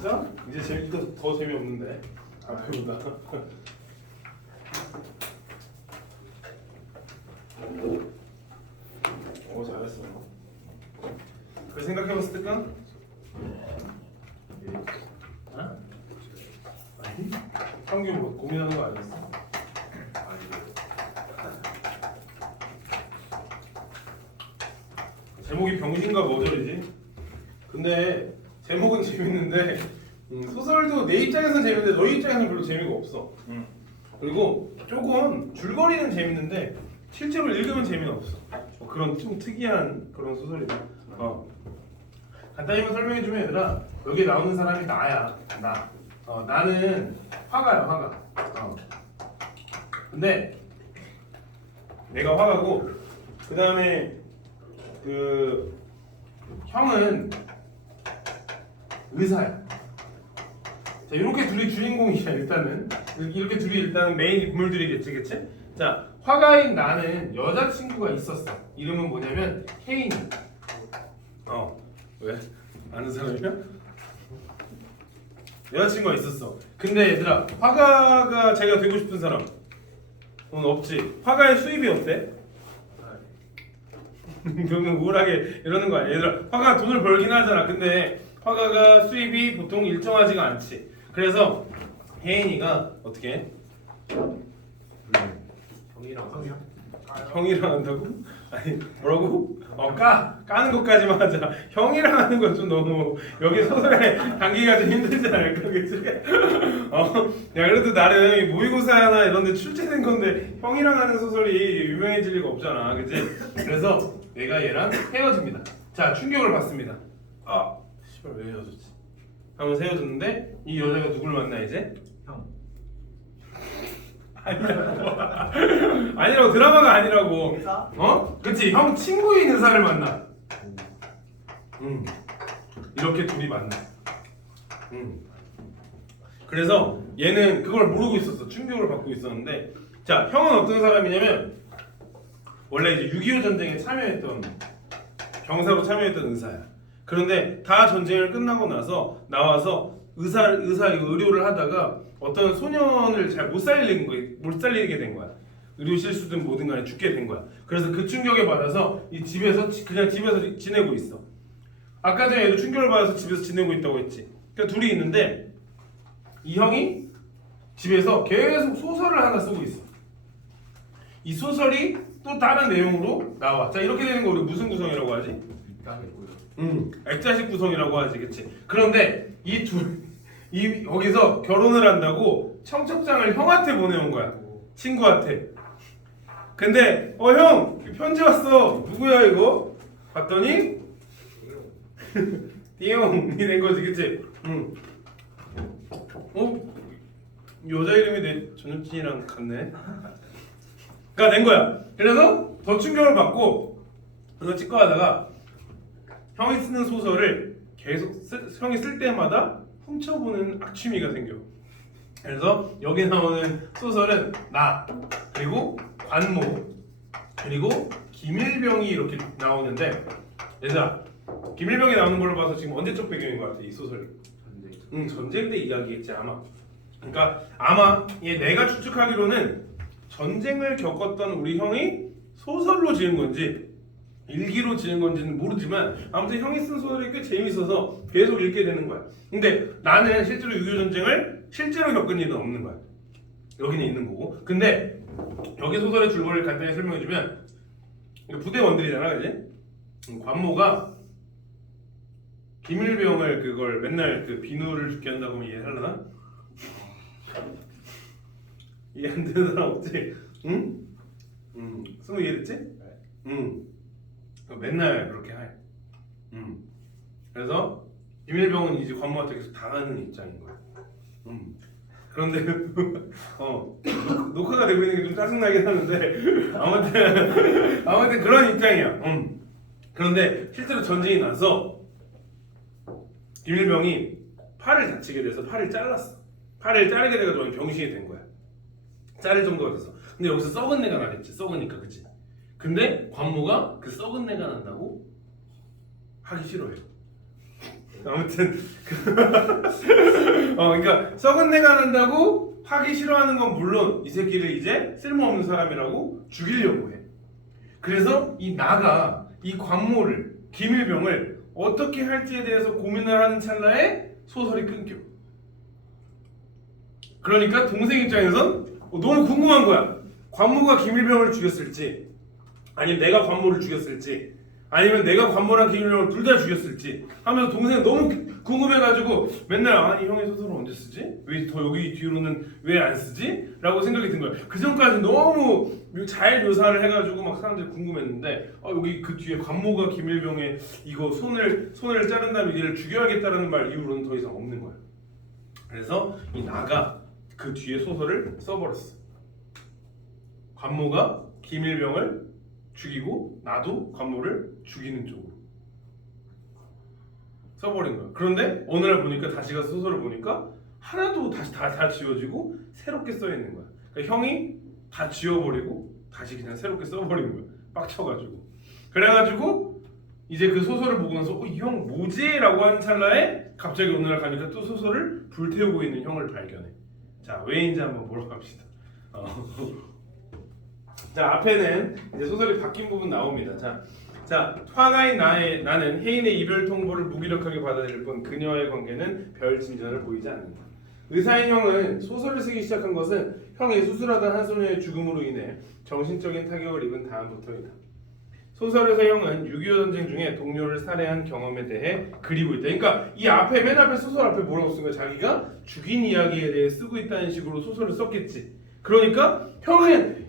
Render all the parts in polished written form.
진짜? 이제 더 재미없는데 앞으로다. 오 잘했어. 그 생각해봤을 때까? 어? 아니? 평균 뭐 고민하는 거 아니었어? 제목이 병신과 머저리지? 근데 제목은 재밌는데 소설도 내 입장에서는 재밌는데 너희 입장에서는 별로 재미가 없어. 그리고 조금 줄거리는 재밌는데 실제로 읽으면 재미는 없어. 그런 좀 특이한 그런 소설이다. 간단히만 설명해주면 얘들아, 여기 나오는 사람이 나야. 나. 나는 화가야, 화가. 근데 내가 화가고 그 다음에 그 형은 의사야. 자, 이렇게 둘이 주인공이야. 일단은 이렇게 둘이 일단은 메인 인물들이겠지, 그치? 자, 화가인 나는 여자친구가 있었어. 이름은 뭐냐면 혜인이. 왜? 아는 사람이야? 여자친구가 있었어. 근데 얘들아, 화가가 자기가 되고 싶은 사람 없지. 화가의 수입이 어때? 그러면 우울하게 이러는 거 아니야. 얘들아, 화가가 돈을 벌긴 하잖아. 근데 화가가 수입이 보통 일정하지가 않지. 그래서 혜인이가 어떻게 해? 형이랑 한다고? 아니 뭐라고? 까는 것까지만 하자. 형이랑 하는 건 좀 너무 여기 소설에 담기가 좀 힘들지 않을까, 그치? 야 그래도 나름 모의고사나 이런 데 출제된 건데 형이랑 하는 소설이 유명해질 리가 없잖아, 그치? 그래서 내가 얘랑 헤어집니다. 자, 충격을 받습니다. 씨발 왜 헤어졌지? 하면서 헤어졌는데 이 여자가 누굴 만나 이제? 형. 아니라고 드라마가 아니라고. 의사? 그치, 형 친구인 의사를 만나. 이렇게 둘이 만나. 그래서 얘는 그걸 모르고 있었어. 충격을 받고 있었는데, 자, 형은 어떤 사람이냐면 원래 이제 6.25 전쟁에 참여했던 병사로 참여했던 의사야. 그런데 다 전쟁을 끝나고 나서 나와서 의료를 하다가 어떤 소년을 잘 못 살리게 된 거야. 의료 실수든 뭐든 간에 죽게 된 거야. 그래서 그 충격에 받아서 이 집에서 그냥 집에서 지내고 있어. 아까 전에 얘도 충격을 받아서 집에서 지내고 있다고 했지. 그러니까 둘이 있는데 이 형이 집에서 계속 소설을 하나 쓰고 있어. 이 소설이 또 다른 내용으로 나와. 자, 이렇게 되는 거 우리 무슨 구성이라고 하지? 액자식 구성이라고 하지, 그치? 그런데 여기서 결혼을 한다고 청첩장을 형한테 보내온 거야. 친구한테. 근데 형 편지 왔어. 누구야 이거? 봤더니 띠용이 된 거지, 그치? 여자 이름이 내 전여친이랑 같네. 가 된 거야. 그래서 더 충격을 받고 그거 치과하다가 형이 쓰는 소설을 계속 형이 쓸 때마다 훔쳐보는 악취미가 생겨. 그래서 여기 나오는 소설은 나, 그리고 관모, 그리고 김일병이 이렇게 나오는데, 얘들아, 김일병이 나오는 걸로 봐서 지금 언제적 배경인 것 같아, 이 소설이? 전쟁 때 이야기겠지 아마. 그러니까 아마 내가 추측하기로는 전쟁을 겪었던 우리 형이 소설로 지은 건지 일기로 지은 건지는 모르지만 아무튼 형이 쓴 소설이 꽤 재밌어서 계속 읽게 되는 거야. 근데 나는 실제로 6.25 전쟁을 실제로 겪은 일은 없는 거야. 여기는 있는 거고. 근데 여기 소설의 줄거리를 간단히 설명해주면 부대원들이잖아, 그지? 관모가 김일병을 그걸 맨날 그 비누를 죽게 한다고 하면 이해하려나? 이해 안 되는 사람 없지? 응? 승우 이해됐지? 응. 맨날 그렇게 해. 그래서 김일병은 이제 관모한테 계속 당하는 입장인 거야. 그런데 녹화가 되고 있는 게 좀 짜증나긴 하는데 아무튼 그런 입장이야. 그런데 실제로 전쟁이 나서 김일병이 팔을 다치게 돼서 팔을 잘랐어. 팔을 자르게 돼가지고 병신이 된 거야. 자를 정도가 됐어. 근데 여기서 썩은 내가 나겠지. 썩으니까, 그치? 근데 관모가 그 썩은 내가 난다고 하기 싫어해. 아무튼 그러니까 썩은 내가 난다고 하기 싫어하는 건 물론 이 새끼를 이제 쓸모없는 사람이라고 죽이려고 해. 그래서 이 나가 이 관모를 김일병을 어떻게 할지에 대해서 고민을 하는 찰나에 소설이 끊겨. 그러니까 동생 입장에선 너무 궁금한 거야. 관모가 김일병을 죽였을지, 아니면 내가 관모를 죽였을지, 아니면 내가 관모랑 김일병을 둘 다 죽였을지 하면서 동생은 너무 궁금해가지고 맨날 이 형의 소설은 언제 쓰지? 왜 더 여기 뒤로는 왜 안 쓰지? 라고 생각이 든 거야. 그 전까지 너무 잘 묘사를 해가지고 막 사람들이 궁금했는데 여기 그 뒤에 관모가 김일병의 이거 손을 자른 다음에 얘를 죽여야겠다라는 말 이후로는 더 이상 없는 거야. 그래서 이 나가 그 뒤에 소설을 써버렸어. 관모가 김일병을 죽이고 나도 관모를 죽이는 쪽으로 써버린 거야. 그런데 어느 날 보니까 다시 가서 소설을 보니까 하나도 다시 다 지워지고 새롭게 써 있는 거야. 그러니까 형이 다 지워버리고 다시 그냥 새롭게 써버린 거야. 빡쳐가지고. 그래가지고 이제 그 소설을 보고 나서 이 형 뭐지? 라고 하는 찰나에 갑자기 어느 날 가니까 또 소설을 불태우고 있는 형을 발견해. 자, 왜인지 한번 보러 갑시다. 자, 앞에는 이제 소설이 바뀐 부분 나옵니다. 자, 화가인 나는 혜인의 이별 통보를 무기력하게 받아들일 뿐 그녀와의 관계는 별 진전을 보이지 않는다. 의사인 형은 소설을 쓰기 시작한 것은 형이 수술하던 한 소녀의 죽음으로 인해 정신적인 타격을 입은 다음부터이다. 소설에서 형은 6.25 전쟁 중에 동료를 살해한 경험에 대해 그리고 있다. 그러니까 이 앞에 맨 앞에 소설 앞에 뭐라고 쓴 거야? 자기가 죽인 이야기에 대해 쓰고 있다는 식으로 소설을 썼겠지. 그러니까 형은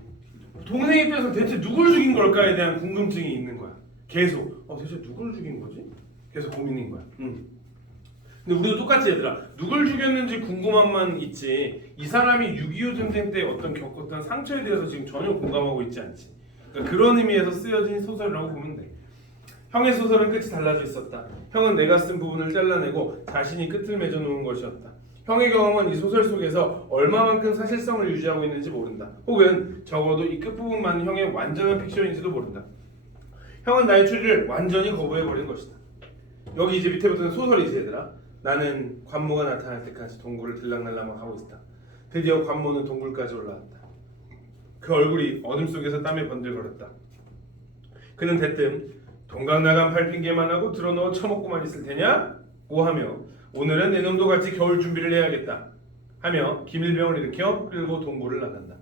동생 입장에서 대체 누굴 죽인 걸까에 대한 궁금증이 있는 거야. 계속 대체 누굴 죽인 거지? 계속 고민인 거야. 근데 우리도 똑같이 얘들아, 누굴 죽였는지 궁금함만 있지 이 사람이 6.25 전쟁 때 겪었던 상처에 대해서 지금 전혀 공감하고 있지 않지. 그러니까 그런 의미에서 쓰여진 소설이라고 보면 돼. 형의 소설은 끝이 달라져 있었다. 형은 내가 쓴 부분을 잘라내고 자신이 끝을 맺어놓은 것이었다. 형의 경험은 이 소설 속에서 얼마만큼 사실성을 유지하고 있는지 모른다. 혹은 적어도 이 끝부분만 형의 완전한 픽션인지도 모른다. 형은 나의 추리를 완전히 거부해버린 것이다. 여기 이제 밑에부터는 소설이지 얘들아. 나는 관모가 나타날 때까지 동굴을 들락날락 하고 있다. 드디어 관모는 동굴까지 올라왔다. 그 얼굴이 어둠 속에서 땀에 번들거렸다. 그는 대뜸 동강 나간 팔핑계만 하고 들어넣어 처먹고만 있을 테냐? 고 하며 오늘은 내 놈도 같이 겨울 준비를 해야겠다 하며 김일병을 일으켜 끌고 동굴을 나간다.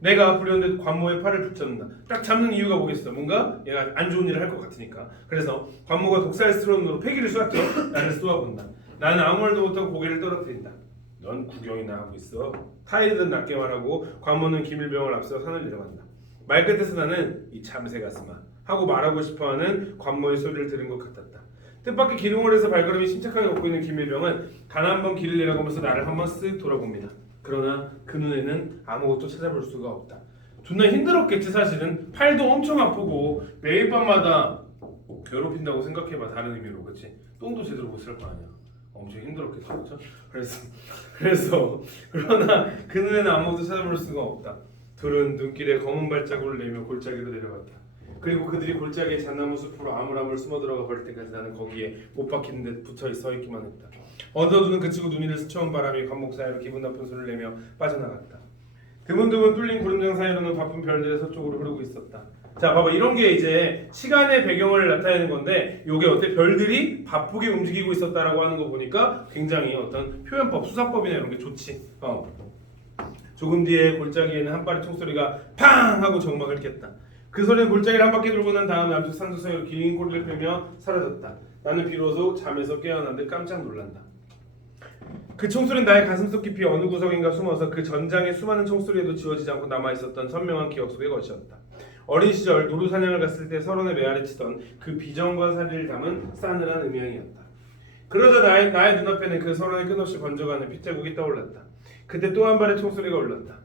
내가 불현듯 관모의 팔을 붙잡는다. 딱 잡는 이유가 뭐겠어? 뭔가 얘가 안 좋은 일을 할 것 같으니까. 그래서 관모가 독살스러운 눈으로 패기를 쏘았죠. 나를 쏘아본다. 나는 아무 말도 못하고 고개를 떨어뜨린다. 넌 구경이나 하고 있어. 타일이든 낮게 말하고 관모는 김일병을 앞서 산을 내려간다. 말끝에서 나는 이 참새 가슴아 하고 말하고 싶어하는 관모의 소리를 들은 것 같았다. 뜻밖의 기둥을해서 발걸음이 침착하게 걷고 있는 김일병은 단 한 번 길을 내려가면서 나를 한번 쓱 돌아봅니다. 그러나 그 눈에는 아무것도 찾아볼 수가 없다. 존나 힘들었겠지 사실은. 팔도 엄청 아프고 매일 밤마다 괴롭힌다고 생각해봐. 다른 의미로. 그치? 똥도 제대로 못 쌀 거 아니야. 엄청 힘들었겠죠. 그렇죠? 그래서 그러나 그 눈에는 아무것도 찾아볼 수가 없다. 둘은 눈길에 검은 발자국을 내며 골짜기로 내려갔다. 그리고 그들이 골짜기의 잣나무 숲으로 아물아물 숨어 들어가 버릴 때까지 나는 거기에 못 박히는 듯 붙어 서 있기만 했다. 어두워지는 그치고 눈이를 스쳐온 바람이 관목 사이로 기분 나쁜 소리를 내며 빠져나갔다. 드문드문 뚫린 구름장 사이로는 바쁜 별들의 서쪽으로 흐르고 있었다. 자, 봐봐. 이런 게 이제 시간의 배경을 나타내는 건데 요게 어때? 별들이 바쁘게 움직이고 있었다라고 하는 거 보니까 굉장히 어떤 표현법, 수사법이나 이런 게 좋지. 조금 뒤에 골짜기에는 한 발의 총소리가 팡! 하고 정막을 깼다. 그 소리는 골짜기를 한 바퀴 돌고 난 다음 남쪽 산수 사이로 긴 꼬리를 펴며 사라졌다. 나는 비로소 잠에서 깨어난 듯 깜짝 놀란다. 그 총소리는 나의 가슴속 깊이 어느 구석인가 숨어서 그 전장의 수많은 총소리에도 지워지지 않고 남아있었던 선명한 기억 속의 것이었다. 어린 시절 노루 사냥을 갔을 때 설원에 메아리 치던 그 비정과 사리를 담은 싸늘한 음향이었다. 그러자 나의 눈앞에는 그 설원에 끝없이 번져가는 핏자국이 떠올랐다. 그때 또 한 발의 총소리가 울렸다.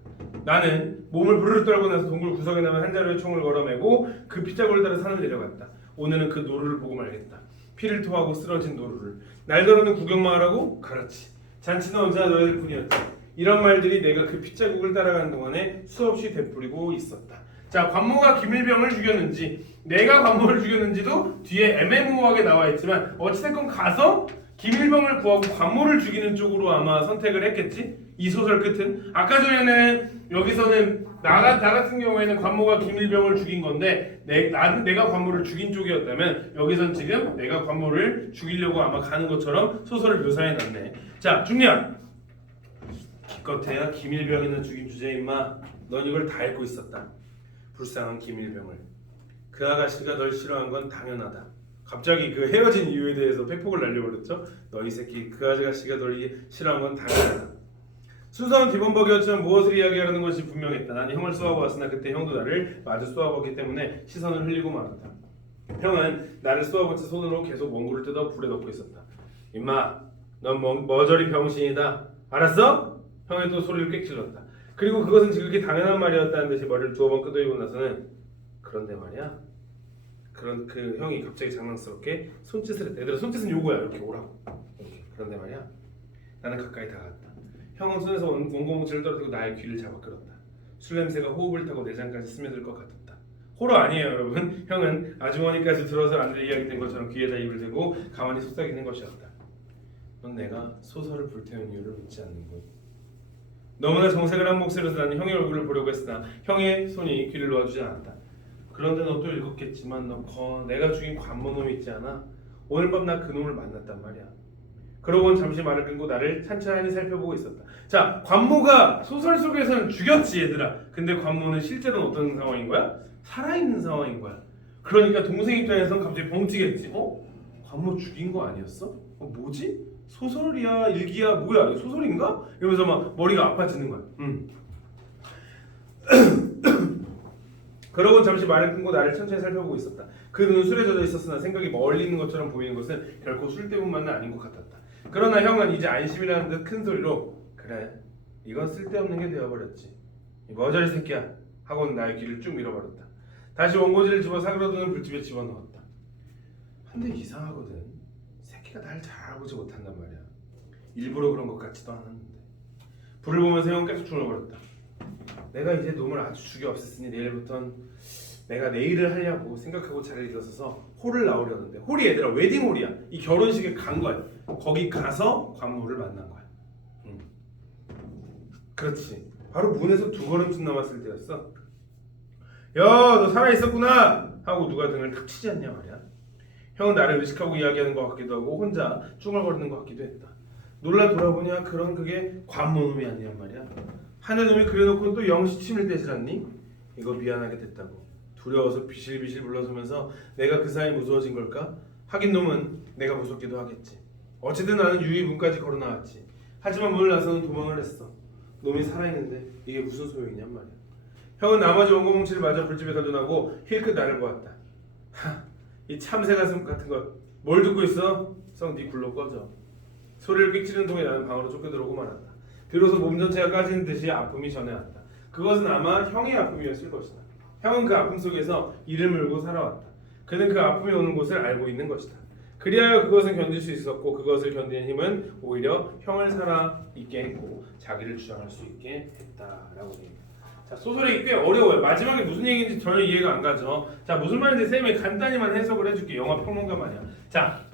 나는 몸을 부르르 떨고 나서 동굴 구석에 남은 한 자루의 총을 걸어매고 그 핏자국을 따라 산을 내려갔다. 오늘은 그 노루를 보고 말겠다. 피를 토하고 쓰러진 노루를. 날더러는 구경만 하라고? 그렇지. 잔치는 언제나 너희들 뿐이었지. 이런 말들이 내가 그 핏자국을 따라가는 동안에 수없이 되풀이고 있었다. 자, 관모가 김일병을 죽였는지 내가 관모를 죽였는지도 뒤에 애매모호하게 나와 있지만 어찌됐건 가서 김일병을 구하고 관모를 죽이는 쪽으로 아마 선택을 했겠지? 이 소설 끝은 아까 전에는 여기서는 나 같은 경우에는 관모가 김일병을 죽인 건데 내가 관모를 죽인 쪽이었다면 여기선 지금 내가 관모를 죽이려고 아마 가는 것처럼 소설을 묘사해놨네. 자, 중량 기껏해야 김일병이나 죽인 주제에 임마 넌 이걸 다 읽고 있었다. 불쌍한 김일병을. 그 아가씨가 널 싫어한 건 당연하다. 갑자기 그 헤어진 이유에 대해서 팩폭을 날려버렸죠. 너 이 새끼 그 아가씨가 널 싫어한 건 당연하다. 순수한 기본법이었지만 무엇을 이야기하려는 것이 분명했다. 난 형을 쏘아보았으나 그때 형도 나를 마주 쏘아보았기 때문에 시선을 흘리고 말았다. 형은 나를 쏘아본 채 손으로 계속 원고를 뜯어 불에 넣고 있었다. 임마 넌 머저리 병신이다. 알았어? 형이 또 소리를 꽥 질렀다. 그리고 그것은 지극히 당연한 말이었다는 듯이 머리를 두어 번 끄덕이고 나서는 그런데 말이야. 그 형이 갑자기 장난스럽게 손짓을 했다. 얘들아 손짓은 요거야. 이렇게 오라고. 이렇게. 그런데 말이야. 나는 가까이 다가갔다. 형은 손에서 원고뭉치를 떨어뜨리고 나의 귀를 잡아 끌었다. 술 냄새가 호흡을 타고 내장까지 스며들 것 같았다. 호러 아니에요 여러분. 형은 아주머니까지 들어서 안 들리게 하게 된 것처럼 귀에다 입을 대고 가만히 속삭이는 것이었다. 넌 내가 소설을 불태운 이유를 묻지 않는군. 너무나 정색을 한 목소리에서 나는 형의 얼굴을 보려고 했으나 형의 손이 귀를 놓아주지 않았다. 그런데 너 또 읽었겠지만 내가 죽인 관모놈 있지 않아? 오늘 밤 나 그 놈을 만났단 말이야. 그러고는 잠시 말을 끊고 나를 찬찬히 살펴보고 있었다. 자, 관모가 소설 속에서는 죽였지 얘들아. 근데 관모는 실제로는 어떤 상황인 거야? 살아있는 상황인 거야. 그러니까 동생 입장에서는 갑자기 벙찌겠지. 관모 죽인 거 아니었어? 뭐지? 소설이야? 일기야? 뭐야? 소설인가? 이러면서 막 머리가 아파지는 거야. 그러고 잠시 말을 끊고 나를 천천히 살펴보고 있었다. 그 눈은 술에 젖어 있었으나 생각이 멀리 있는 것처럼 보이는 것은 결코 술 때문만은 아닌 것 같았다. 그러나 형은 이제 안심이라는 듯 큰 소리로 그래 이건 쓸데없는 게 되어버렸지. 이 머저리 새끼야 하고는 나의 귀를 쭉 밀어버렸다. 다시 원고지를 집어 사그러드는 불집에 집어넣었다. 근데 이상하거든. 새끼가 날 잘 알아보지 못한단 말이야. 일부러 그런 것 같지도 않았는데. 불을 보면서 형은 계속 중얼거렸다. 내가 이제 놈을 아주 죽여 없앴으니 내일부턴 내가 내일을 하려고 생각하고 자리에 일어서서 홀을 나오려는데 홀이 얘들아 웨딩홀이야. 이 결혼식에 간 거야. 거기 가서 관모를 만난 거야. 그렇지. 바로 문에서 두 걸음쯤 남았을 때였어. 야, 너 살아있었구나 하고 누가 등을 탁 치지 않냐 말이야. 형은 나를 의식하고 이야기하는 것 같기도 하고 혼자 중얼거리는 것 같기도 했다. 놀라 돌아보냐 그게 관모놈이 아니란 말이야. 하늘놈이 그려놓고 또 영시침을 떼질 않니? 이거 미안하게 됐다고. 두려워서 비실비실 물러서면서 내가 그 사이 무서워진 걸까? 하긴 놈은 내가 무섭기도 하겠지. 어쨌든 나는 유이 문까지 걸어 나왔지. 하지만 문을 나서는 도망을 했어. 놈이 살아있는데 이게 무슨 소용이냔 말이야. 형은 나머지 원고 뭉치를 마저 불집에 던져나고 힐끗 나를 보았다. 이 참새 가슴 같은 것 뭘 듣고 있어? 썩 네 굴로 꺼져. 소리를 꽥치는 동에 나는 방으로 쫓겨들어오고 말았다. 비로소 몸 전체가 까지는 듯이 아픔이 전해왔다. 그것은 아마 형의 아픔이었을 것이다. 형은 그 아픔 속에서 이를 물고 살아왔다. 그는 그 아픔이 오는 곳을 알고 있는 것이다. 그리하여 그것은 견딜 수 있었고 그것을 견디는 힘은 오히려 형을 살아있게 했고 자기를 주장할 수 있게 했다라고 얘기합니다. 자, 소설이 꽤 어려워요. 마지막에 무슨 얘기인지 전혀 이해가 안 가죠. 자, 무슨 말인지 쌤이 간단히만 해석을 해줄게. 영화 평론가 말이야. 자,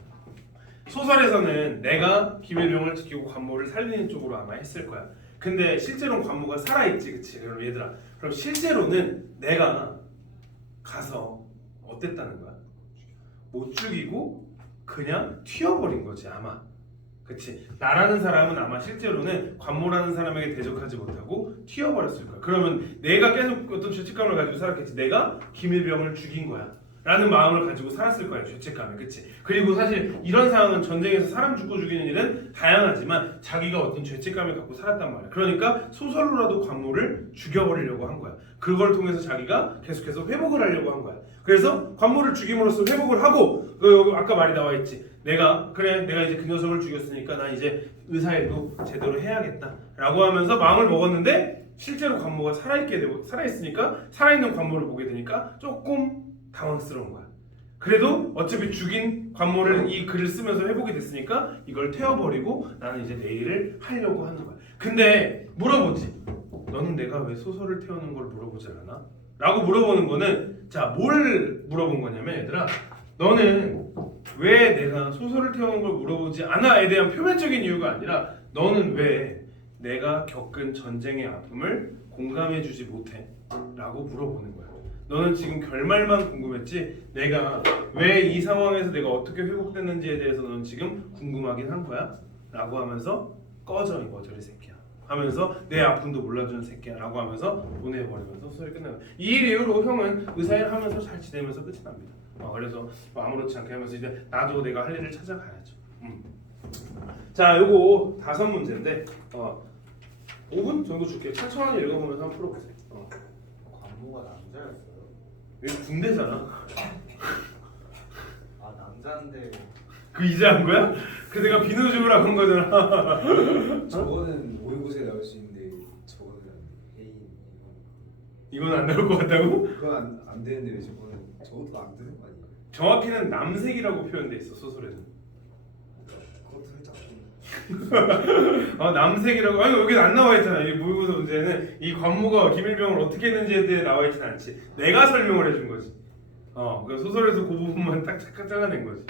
소설에서는 내가 김일병을 지키고 관모를 살리는 쪽으로 아마 했을 거야. 근데 실제로는 관모가 살아있지, 그치? 그럼 얘들아, 그럼 실제로는 내가 가서 어땠다는 거야? 못 죽이고 그냥 튀어버린 거지 아마. 그치? 나라는 사람은 아마 실제로는 관모라는 사람에게 대적하지 못하고 튀어버렸을 거야. 그러면 내가 계속 어떤 죄책감을 가지고 살았겠지. 내가 김일병을 죽인 거야 라는 마음을 가지고 살았을 거야. 죄책감에. 그치? 그리고 사실 이런 상황은 전쟁에서 사람 죽고 죽이는 일은 다양하지만 자기가 어떤 죄책감을 갖고 살았단 말이야. 그러니까 소설로라도 관모를 죽여버리려고 한 거야. 그걸 통해서 자기가 계속해서 회복을 하려고 한 거야. 그래서 관모를 죽임으로써 회복을 하고 아까 말이 나와 있지. 내가 이제 그 녀석을 죽였으니까 나 이제 의사일도 제대로 해야겠다 라고 하면서 마음을 먹었는데 실제로 관모가 살아있으니까 살아있는 관모를 보게 되니까 조금 당황스러운 거야. 그래도 어차피 죽인 관모를 이 글을 쓰면서 회복이 됐으니까 이걸 태워버리고 나는 이제 내일을 하려고 하는 거야. 근데 물어보지. 너는 내가 왜 소설을 태우는 걸 물어보지 않아? 라고 물어보는 거는 자, 뭘 물어본 거냐면 얘들아 너는 왜 내가 소설을 태우는 걸 물어보지 않아에 대한 표면적인 이유가 아니라 너는 왜 내가 겪은 전쟁의 아픔을 공감해주지 못해? 라고 물어보는 거야. 너는 지금 결말만 궁금했지 내가 왜 이 상황에서 내가 어떻게 회복됐는지에 대해서 너는 지금 궁금하긴 한 거야? 라고 하면서 꺼져 이 머저리 새끼야 하면서 내 아픔도 몰라주는 새끼야 라고 하면서 보내버리면서 소설이 끝나요. 이 일 이후로 형은 의사일 하면서 잘 지내면서 끝이 납니다. 그래서 뭐 아무렇지 않게 하면서 이제 나도 내가 할 일을 찾아가야죠. 자, 요거 5문제인데 5분 정도 줄게. 천천히 읽어보면서 한번 풀어보세요. 관모가 남자였어요? 이거 군대잖아. 아 남자인데 그 이제 한 거야? 그 내가 비누주부라 한 거잖아. 저거는 모의고사에 나올 수 있는데 저거는 해인 이건 안 나올 것 같다고? 그건 안 되는데 왜 저것도 안 되는 거 아니에요? 정확히는 남색이라고 표현돼 있어 소설에는. 그것도 살짝 남색이라고. 아니 여기 안 나와 있잖아. 이 모의고사 문제는 이 관모가 김일병을 어떻게 했는지에 대해 나와 있진 않지. 내가 설명을 해준 거지. 그 소설에서 그 부분만 딱 잠깐 잘라낸 거지.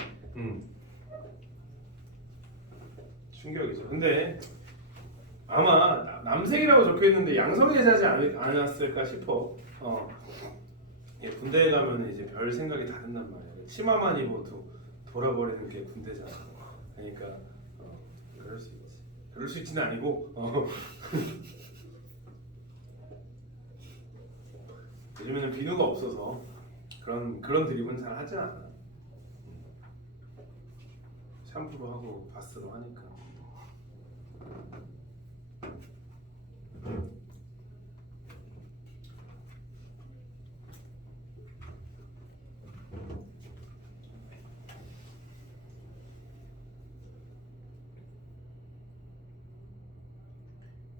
충격이죠. 근데 아마 남색이라고 적혀 있는데 양성에 자지 않았을까 싶어. 군대에 가면 이제 별 생각이 다른단 말이야. 치마만 입어도 돌아버리는 게 군대잖아. 그러니까 그럴 수 있지. 그럴 수 있지는 아니고. 요즘에는 비누가 없어서 그런 드립은 잘 하진 않아. 샴푸로 하고 바스로 하니까.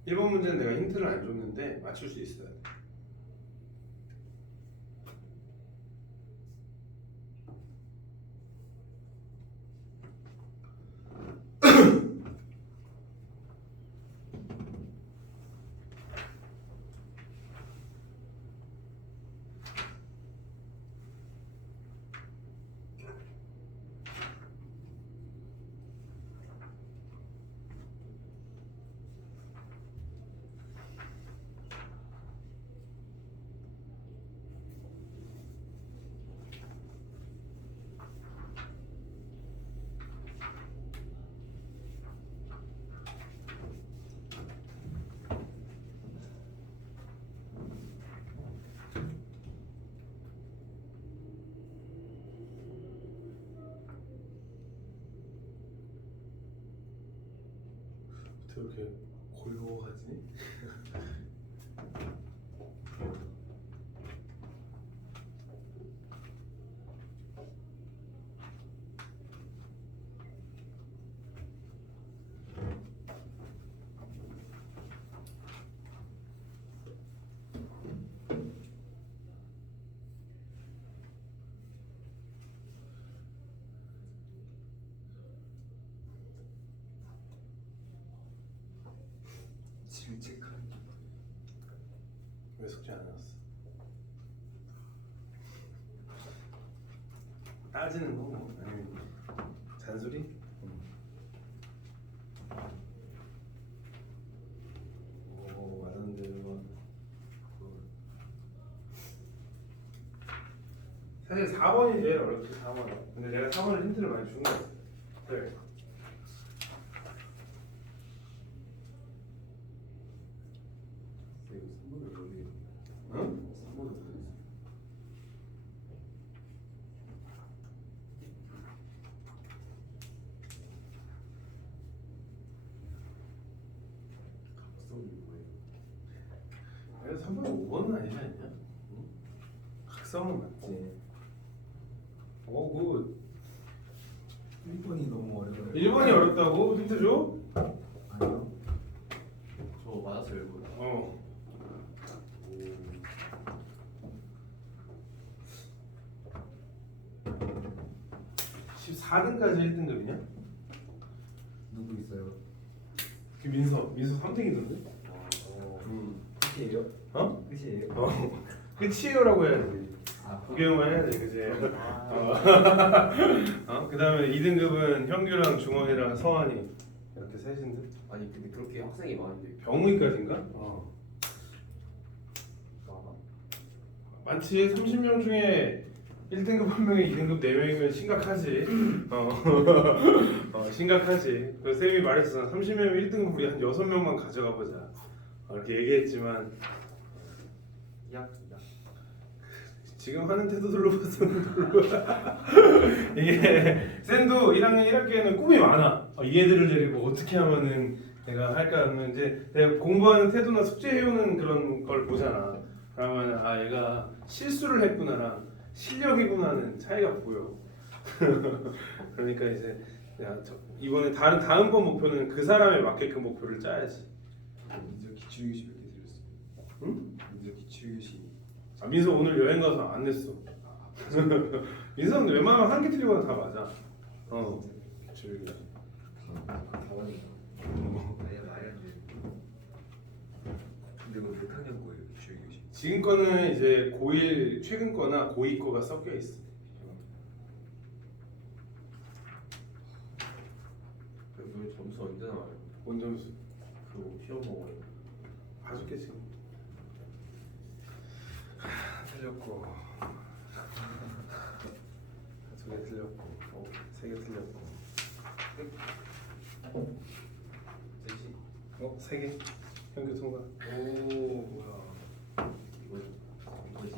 일본 문제는 내가 힌트를 안 줬는데 맞출 수 있어야 돼. 이렇게 고요하지? 질직한 왜 숙제 안 해놨어? 따지는 거 뭐? 아니 잔소리? 맞았는데 사실 4번이 제일 어렵지. 4번. 근데 내가 4번을 힌트를 많이 준 거야. 네. 이거 3번을 모르겠네. 응? 3번을 모르겠어. 각성이 뭐예요? 그래서 3번 5번은 아니지 않냐? 응? 각성은 맞지. 굿. 1번이 너무 어려워요. 1번이 어렵다고? 힌트 줘? 아니요. 저 맞았어요 이거. 14등까지 1등급이냐? 누구 있어요? 민서 3등이던데? 끝이에요? 어? 끝이에요? 끝이에요라고 해야지. 구경만 해야 돼, 그지? 그 다음에 2등급은 형규랑 중원이랑 성환이 이렇게 셋인데 아니 근데 그렇게 학생이 많은데 병의까지인가? 많지. 30명 중에 1등급 1명에 2등급 4명이면 심각하지. 심각하지. 그 쌤이 말했잖아. 30명이면 1등급 우리 한 6명만 가져가 보자. 이렇게 얘기했지만 약. 지금 하는 태도들로 봐서는 별로. 이게 쌤도 1학년 1학기에는 꿈이 많아. 이 애들을 데리고 어떻게 하면은 내가 할까 하면 이제 내가 공부하는 태도나 숙제해오는 그런 걸 보잖아. 그러면 얘가 실수를 했구나랑 실력이구나는 차이가 보여. 그러니까 이제 이번에 다음번 목표는 그 사람에 맞게끔 목표를 짜야지. 민서 기출교시 몇 개 들었어? 응? 민서 기출교시. 민서 오늘 여행 가서 안 냈어. 민서는 웬만하면 한 개 틀리고는 다 맞아. 기출교시. 다반이다. 아니야 말이 안 돼. 근데 그거 몇 학년 거예요 기출교시? 지금 거는 이제 고1 최근 거나 고2 거가 섞여 있어. 그 점수 언제 나와요? 원점수 그 시험 보고 봐줄게 지금. 틀렸고 두 개 틀렸고 세 개 틀렸고 세 개. 현교 통과. 오 뭐야. 이거지.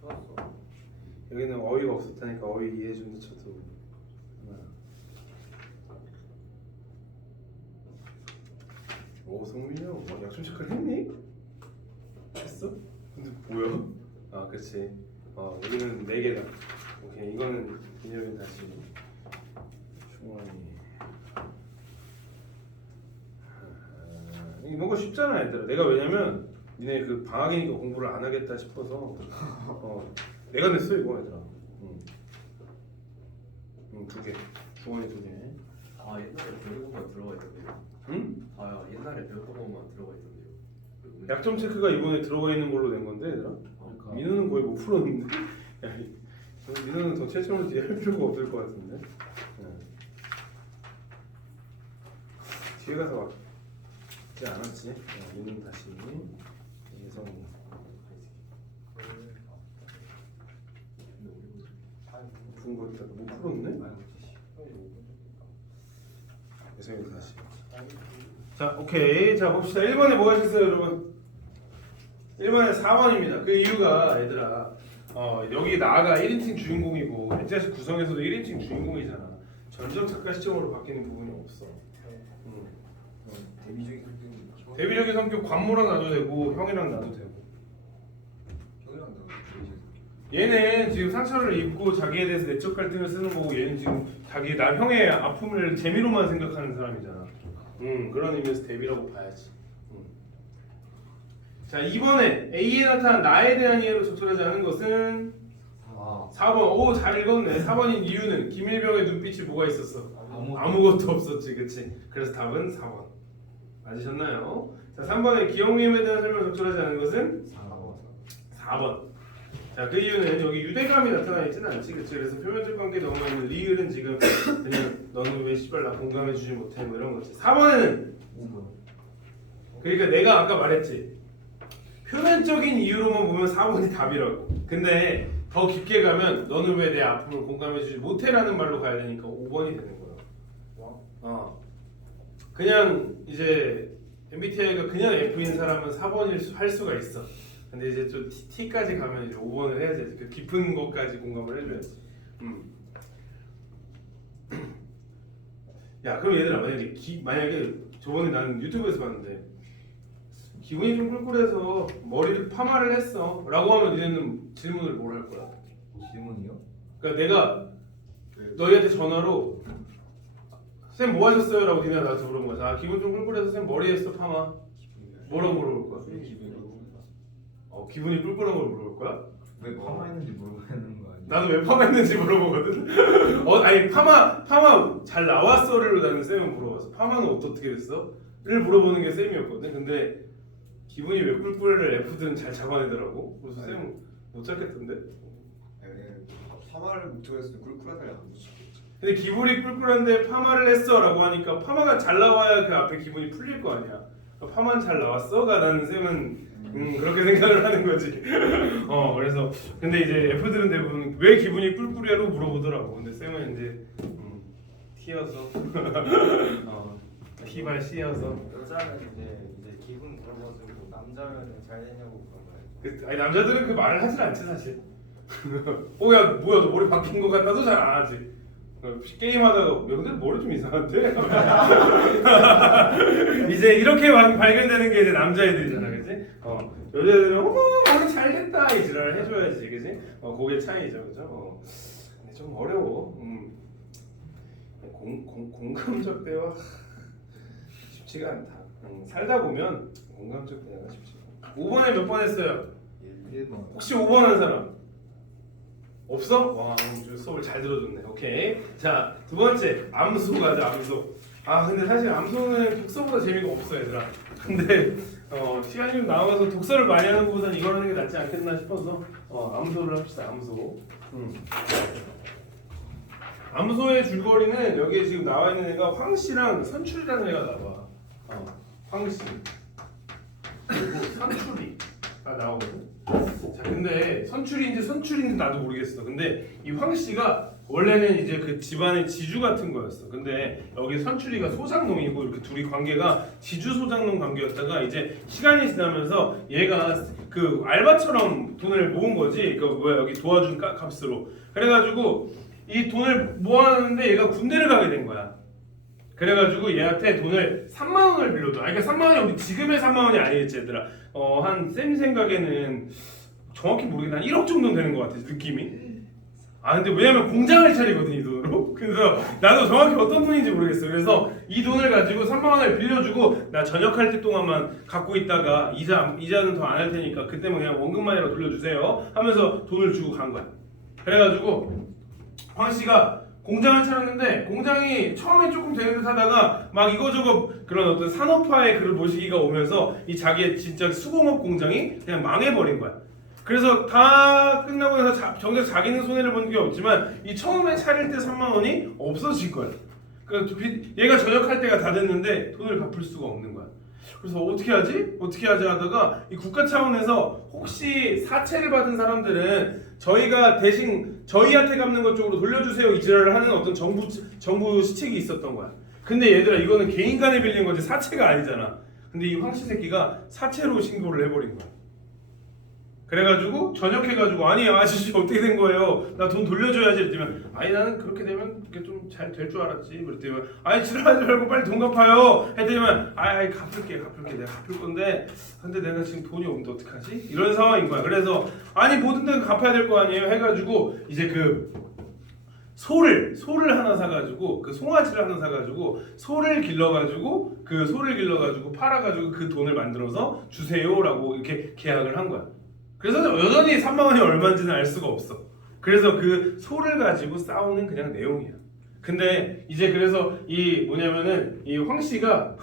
좋았어. 여기는 어휘가 없었다니까 어휘 이해해 준다 쳐도. 오 성민이 형 약점 체크를 했니? 했어? 근데 뭐야? 그렇지. 여기는 4개다. 오케이 이거는 기념이 다시 충원이. 이런 거 쉽잖아 얘들아. 내가 왜냐면 니네 그 방학이니까 공부를 안 하겠다 싶어서 내가 냈어 이거 얘들아. 응 2개. 중원이 2개. 옛날에 별거만 들어가 있던데요. 응? 옛날에 별거만 들어가 있던데요. 약점 체크가 이번에 들어가 있는 걸로 된 건데 얘들아. 민우는 거의 못 풀었는데. 야, 민우는 더 채점을 뒤에 할 필요가 없을 것 같은데. 뒤에 가서 맞지 않았지? 민우는 다시 예성. 푼 것들 못 풀었네? 예성이 다시. 자, 오케이. 자, 봅시다. 1번에 뭐가 있었어요, 여러분? 1번에 4번입니다. 그 이유가 얘들아, 여기 나가 1인칭 주인공이고 액자식 구성에서도 1인칭 주인공이잖아. 전적 작가 시점으로 바뀌는 부분이 없어. 대비적인 성격이 대비적인 성격 관모랑 놔도 되고 형이랑 놔도 되고. 형이랑 나도 대비적인 성격. 얘는 지금 상처를 입고 자기에 대해서 내적 갈등을 쓰는 거고 얘는 지금 자기 나 형의 아픔을 재미로만 생각하는 사람이잖아. 그런 의미에서 대비라고 봐야지. 자, 2번에 A에 나타난 나에 대한 이해로 적절하지 않은 것은 4번. 오, 잘 읽었네. 4번인 이유는 김일병의 눈빛이 뭐가 있었어? 아무것도 없었지, 그치? 그래서 답은 4번. 맞으셨나요? 자, 3번에 기억미음에 대한 설명 적절하지 않은 것은 4번. 자, 그 이유는 여기 유대감이 나타나 있지는 않지, 그치? 그래서 표면적 관계에 넘어가 있는 리을은 지금 그냥 너는 왜 씨발 나 공감해주지 못해 뭐 이런 거지. 4번에는 그러니까 내가 아까 말했지. 표면적인 이유로만 보면 4번이 답이라고. 근데 더 깊게 가면 너는 왜 내 아픔을 공감해주지 못해라는 말로 가야 되니까 5번이 되는 거야. 그냥 이제 MBTI가 그냥 F인 사람은 4번일 할 수가 있어. 근데 이제 좀 T까지 가면 이제 5번을 해야지. 그 깊은 것까지 공감을 해줘야지. 야, 그럼 얘들아 만약에 저번에 나는 유튜브에서 봤는데 기분이 좀 꿀꿀해서 머리를 파마를 했어 라고 하면 니네는 질문을 뭘 할 거야? 질문이요? 그러니까 내가 너희한테 전화로 쌤 뭐 하셨어요? 라고 니네가 나한테 물어본 거야. 기분 좀 꿀꿀해서 쌤 머리 했어 파마. 뭐라고 물어볼 거야? 기분이 꿀꿀한 걸 물어볼 거야? 왜 파마했는지 물어보는 거 아니야? 나도 왜 파마했는지 물어보거든. 아니 파마 잘 나왔어를 나는 쌤은 물어봤어. 파마는 어떻게 됐어? 를 물어보는 게 쌤이었거든. 근데 기분이 왜 꿀꿀을 F든 잘 잡아내더라고. 그래서 쌤은 못 잡겠던데. 파마를 못하고 했으면 꿀꿀하다리 안 붙이겠지. 근데 기분이 꿀꿀한데 파마를 했어라고 하니까 파마가 잘 나와야 그 앞에 기분이 풀릴 거 아니야. 파마는 잘 나왔어가 나는 쌤은 그렇게 생각을 하는 거지. 그래서 근데 이제 F들은 대부분 왜 기분이 꿀꿀해로 물어보더라고. 근데 쌤은 이제 T여서 T발 C여서. 여자는 이제 기분 물어봐주고 남자면은 잘 되냐고 그런 거예요. 아니 남자들은 그 말을 하질 않지 사실. 야 뭐야 너 머리 바뀐 거 같다도 잘 안 하지. 게임하다가 야 근데 머리 좀 이상한데? 이제 이렇게 발견되는 게 이제 남자애들이잖아, 그지? 여자애들은 어머 머리 잘 됐다 이 지랄을 해줘야지, 그지? 그게 차이죠, 그죠? 근데 좀 어려워. 공감적 대화 쉽지가 않다. 살다 보면 공감적 대화가 쉽지. 5번에 몇 번 했어요? 1번. 혹시 5번 한 사람? 없어? 와 오늘 수업을 잘 들어줬네. 오케이. 자, 두 번째 암소 가자. 암소. 근데 사실 암소는 독서보다 재미가 없어 얘들아. 근데 시간이 좀 남아서 독서를 많이 하는 것보다는 이걸 하는 게 낫지 않겠나 싶어서 암소를 합시다. 암소. 암소의 줄거리는 여기에 지금 나와 있는 애가 황씨랑 선출이라는 애가 나와. 황씨 그리고 선출이가 나오거든. 자, 근데 선출인지 나도 모르겠어. 근데 이 황씨가 원래는 이제 그 집안의 지주 같은 거였어. 근데 여기 선출이가 소장농이고 이렇게 둘이 관계가 지주 소장농 관계였다가 이제 시간이 지나면서 얘가 그 알바처럼 돈을 모은 거지. 그 뭐야 여기 도와준 값으로. 그래가지고 이 돈을 모았는데 얘가 군대를 가게 된 거야. 그래가지고 얘한테 돈을 3만 원을 빌려줘. 그러니까 3만 원이 우리 지금의 3만 원이 아니겠지 얘들아. 한 쌤 생각에는 정확히 모르겠는데 한 1억 정도는 되는 것 같아 느낌이. 근데 왜냐면 공장을 차리거든 이 돈으로. 그래서 나도 정확히 어떤 돈인지 모르겠어. 그래서 이 돈을 가지고 3만 원을 빌려주고 나 전역할 때 동안만 갖고 있다가 이자는 더 안 할 테니까 그때만 그냥 원금만이라도 돌려주세요 하면서 돈을 주고 간 거야. 그래가지고 황 씨가 공장을 차렸는데 공장이 처음에 조금 되는 듯 하다가 막 이거저거 그런 어떤 산업화의 그런 모시기가 오면서 이 자기의 진짜 수공업 공장이 그냥 망해버린 거야. 그래서 다 끝나고 나서 정작 자기는 손해를 본 게 없지만 이 처음에 차릴 때 3만 원이 없어질 거야. 그러니까 얘가 전역할 때가 다 됐는데 돈을 갚을 수가 없는 거야. 그래서 어떻게 하지 하다가 이 국가 차원에서 혹시 사채를 받은 사람들은 저희가 대신 저희한테 갚는 것 쪽으로 돌려주세요 이 지랄을 하는 어떤 정부 시책이 있었던 거야. 근데 얘들아 이거는 개인 간에 빌린 거지 사채가 아니잖아. 근데 이 황씨 새끼가 사채로 신고를 해버린 거야. 그래가지고 전역해가지고 아니 아저씨 어떻게 된 거예요? 나 돈 돌려줘야지 이랬더니 아니 나는 그렇게 되면 그게 좀 잘 될 줄 알았지. 그랬더니 아니 지랄하지 말고 빨리 돈 갚아요. 했더니 아이 갚을게 내가 갚을 건데 근데 내가 지금 돈이 없는데 어떡하지? 이런 상황인 거야. 그래서 아니 모든 데는 갚아야 될 거 아니에요 해가지고 이제 그 소를 하나 사가지고 그 송아지를 하나 사가지고 소를 길러가지고 팔아가지고 그 돈을 만들어서 주세요라고 이렇게 계약을 한 거야. 그래서 여전히 3만 원이 얼마인지는 알 수가 없어. 그래서 그 소를 가지고 싸우는 그냥 내용이야. 근데 이제 그래서 이 뭐냐면은 이 황씨가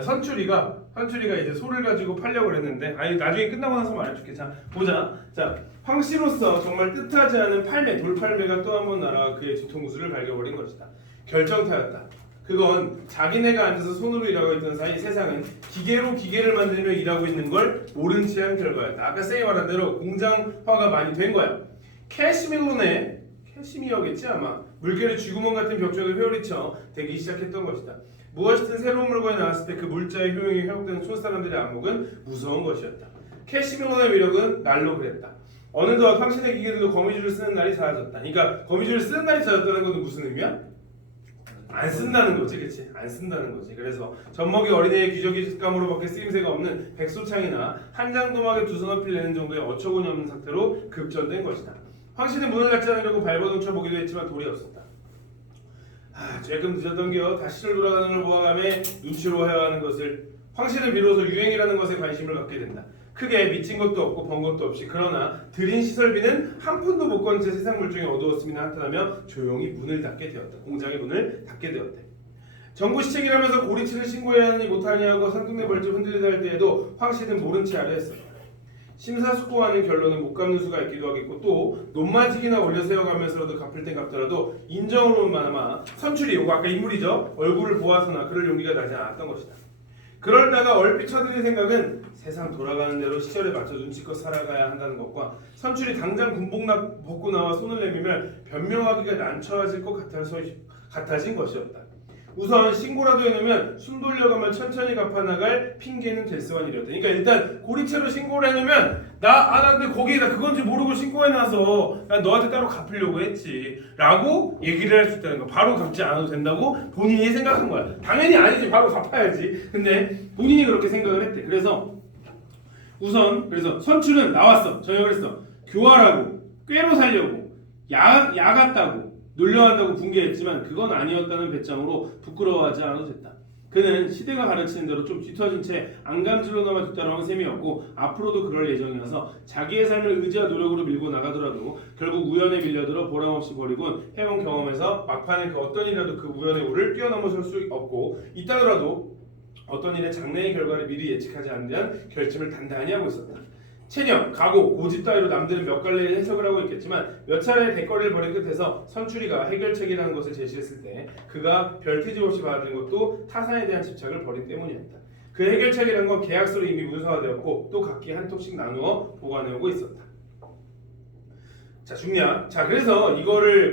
선출이가 이제 소를 가지고 팔려고 그랬는데 나중에 끝나고 나서 말해줄게. 자 보자. 자 황씨로서 정말 뜻하지 않은 돌팔매가 또 한 번 날아와 그의 뒤통수를 갈겨버린 것이다. 결정타였다. 그건 자기네가 앉아서 손으로 일하고 있던 사이 세상은 기계를 만들며 일하고 있는 걸 모른 채 한 결과였다. 아까 쌤이 말한 대로 공장화가 많이 된 거야. 캐시미어겠지 아마. 물결이 쥐구멍 같은 벽쪽을 휘어리쳐 대기 시작했던 것이다. 무엇이든 새로운 물건이 나왔을 때 그 물자의 효용이 회복되는 촌사람들의 안목은 무서운 것이었다. 캐시밀러의 위력은 날로 그랬다. 어느덧 황신의 기계들도 거미줄을 쓰는 날이 잦아졌다. 그러니까 거미줄을 쓰는 날이 잦아졌다는 것은 무슨 의미야? 안 쓴다는 거지, 그렇지? 안 쓴다는 거지. 그래서 젖먹이 어린애의 귀저귀감으로밖에 쓰임새가 없는 백소창이나 한장도막에 두 서너필 내는 정도의 어처구니 없는 상태로 급전된 것이다. 황씨는 문을 닫지 않으려고 발버둥쳐 보기도 했지만 돌이 없었다. 조금 늦었던겨 다시를 돌아가는 걸 보아감에 눈치로 해야 하는 것을 황씨는 비로소 유행이라는 것에 관심을 갖게 된다. 크게 미친 것도 없고 번 것도 없이 그러나 들인 시설비는 한 푼도 못 건 채 세상 물정이 어두웠음이나 한탄하며 조용히 문을 닫게 되었다. 공장의 문을 닫게 되었대. 정부 시책이라면서 고리치를 신고해야 하니 못하니 하고 상둥대 벌집 흔들리다 할 때에도 황씨는 모른 채 하려 했었다. 심사숙고하는 결론은 못 갚는 수가 있기도 하겠고 또 논마직이나 올려 세워가면서라도 갚을 땐 갚더라도 인정으로만아마 선출이 요거 아까 인물이죠. 얼굴을 보아서나 그럴 용기가 나지 않았던 것이다. 그러다가 얼핏 쳐드는 생각은 세상 돌아가는 대로 시절에 맞춰 눈치껏 살아가야 한다는 것과 선출이 당장 군복 벗고 나와 손을 내밀면 변명하기가 난처해질 것 같아진 것이었다. 우선 신고라도 해놓으면 숨 돌려가면 천천히 갚아나갈 핑계는 될 수만이었다. 그러니까 일단 고리채로 신고를 해놓으면 나 근데 거기에다 그건지 모르고 신고해놔서 난 너한테 따로 갚으려고 했지 라고 얘기를 할 수 있다는 거. 바로 갚지 않아도 된다고 본인이 생각한 거야. 당연히 아니지. 바로 갚아야지. 근데 본인이 그렇게 생각을 했대. 그래서 선출은 나왔어. 저녁을 했어. 교활하고 꾀로 살려고 야 같다고 놀려한다고 분개했지만 그건 아니었다는 배짱으로 부끄러워하지 않아도 됐다. 그는 시대가 가르치는 대로 좀 뒤처진 채 안감질로나마 뒤따라온 셈이었고 앞으로도 그럴 예정이어서 자기의 삶을 의지와 노력으로 밀고 나가더라도 결국 우연에 밀려들어 보람없이 버리곤 해온 경험에서 막판에 그 어떤 일이라도 그 우연의 우를 뛰어넘어설 수 없고 있다더라도 어떤 일의 장래의 결과를 미리 예측하지 않는 데한 결심을 단단히 하고 있었다. 체념, 각오, 고집 따위로 남들은 몇 갈래의 해석을 하고 있겠지만 몇 차례의 대거리를 벌인 끝에서 선출이가 해결책이라는 것을 제시했을 때 그가 별 트집 없이 받아들인 것도 타산에 대한 집착을 버린 때문이었다. 그 해결책이라는 건 계약서로 이미 문서화되었고 또 각기 한 통씩 나누어 보관해오고 있었다. 자, 중량. 자, 그래서 이거를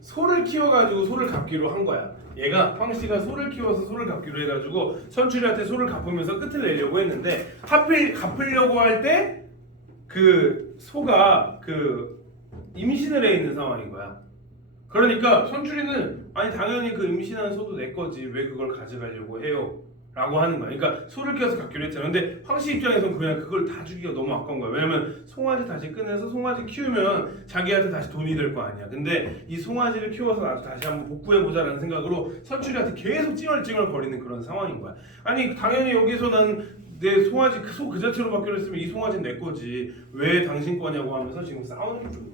소를 키워가지고 소를 갚기로 한 거야. 얘가 황씨가 소를 키워서 소를 갚기로 해가지고 선출이한테 소를 갚으면서 끝을 내려고 했는데 하필 갚으려고 할 때 그 소가 임신을 해 있는 상황인 거야. 그러니까 선출이는 아니 당연히 그 임신한 소도 내 거지 왜 그걸 가져가려고 해요? 라고 하는 거야. 그러니까 소를 키워서 갖기로 했잖아. 근데 황씨 입장에서는 그냥 그걸 다 주기가 너무 아까운 거야. 왜냐면 송아지 다시 꺼내서 송아지 키우면 자기한테 다시 돈이 될 거 아니야. 근데 이 송아지를 키워서 나도 다시 한번 복구해보자라는 생각으로 선출이한테 계속 찡얼찡얼 거리는 그런 상황인 거야. 아니 당연히 여기서 난 내 송아지 소 그 자체로 받기로 했으면 이 송아지는 내 거지 왜 당신 거냐고 하면서 지금 싸우는 중.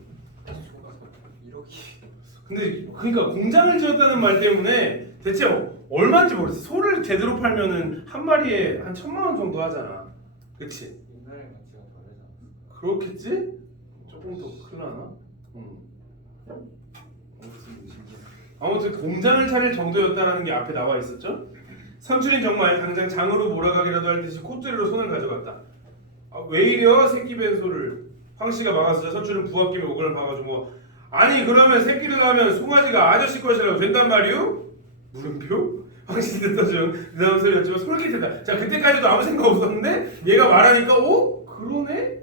근데 그러니까 공장을 지었다는 말 때문에 대체 얼마인지 모르겠어. 소를 제대로 팔면은 한 마리에 한 1,000만 원 정도 하잖아. 그치? 옛날에 가치가 더 되잖아. 그렇겠지? 조금 더 클라나? 아무튼 공장을 차릴 정도였다라는 게 앞에 나와 있었죠? 선출인 정말 당장 장으로 몰아가기라도 할 듯이 콧대리로 손을 가져갔다. 왜 이려 새끼 벤소를 황씨가 막았어. 선출은 부합김에 오근을 봐가지고 아니 그러면 새끼를 낳으면 송아지가 아저씨 것이라고 된단 말이오? 물음표? 황씨 듣다 좀 느닷없는 소리였지만 솔깃했다. 자 그때까지도 아무 생각 없었는데 얘가 말하니까 그러네?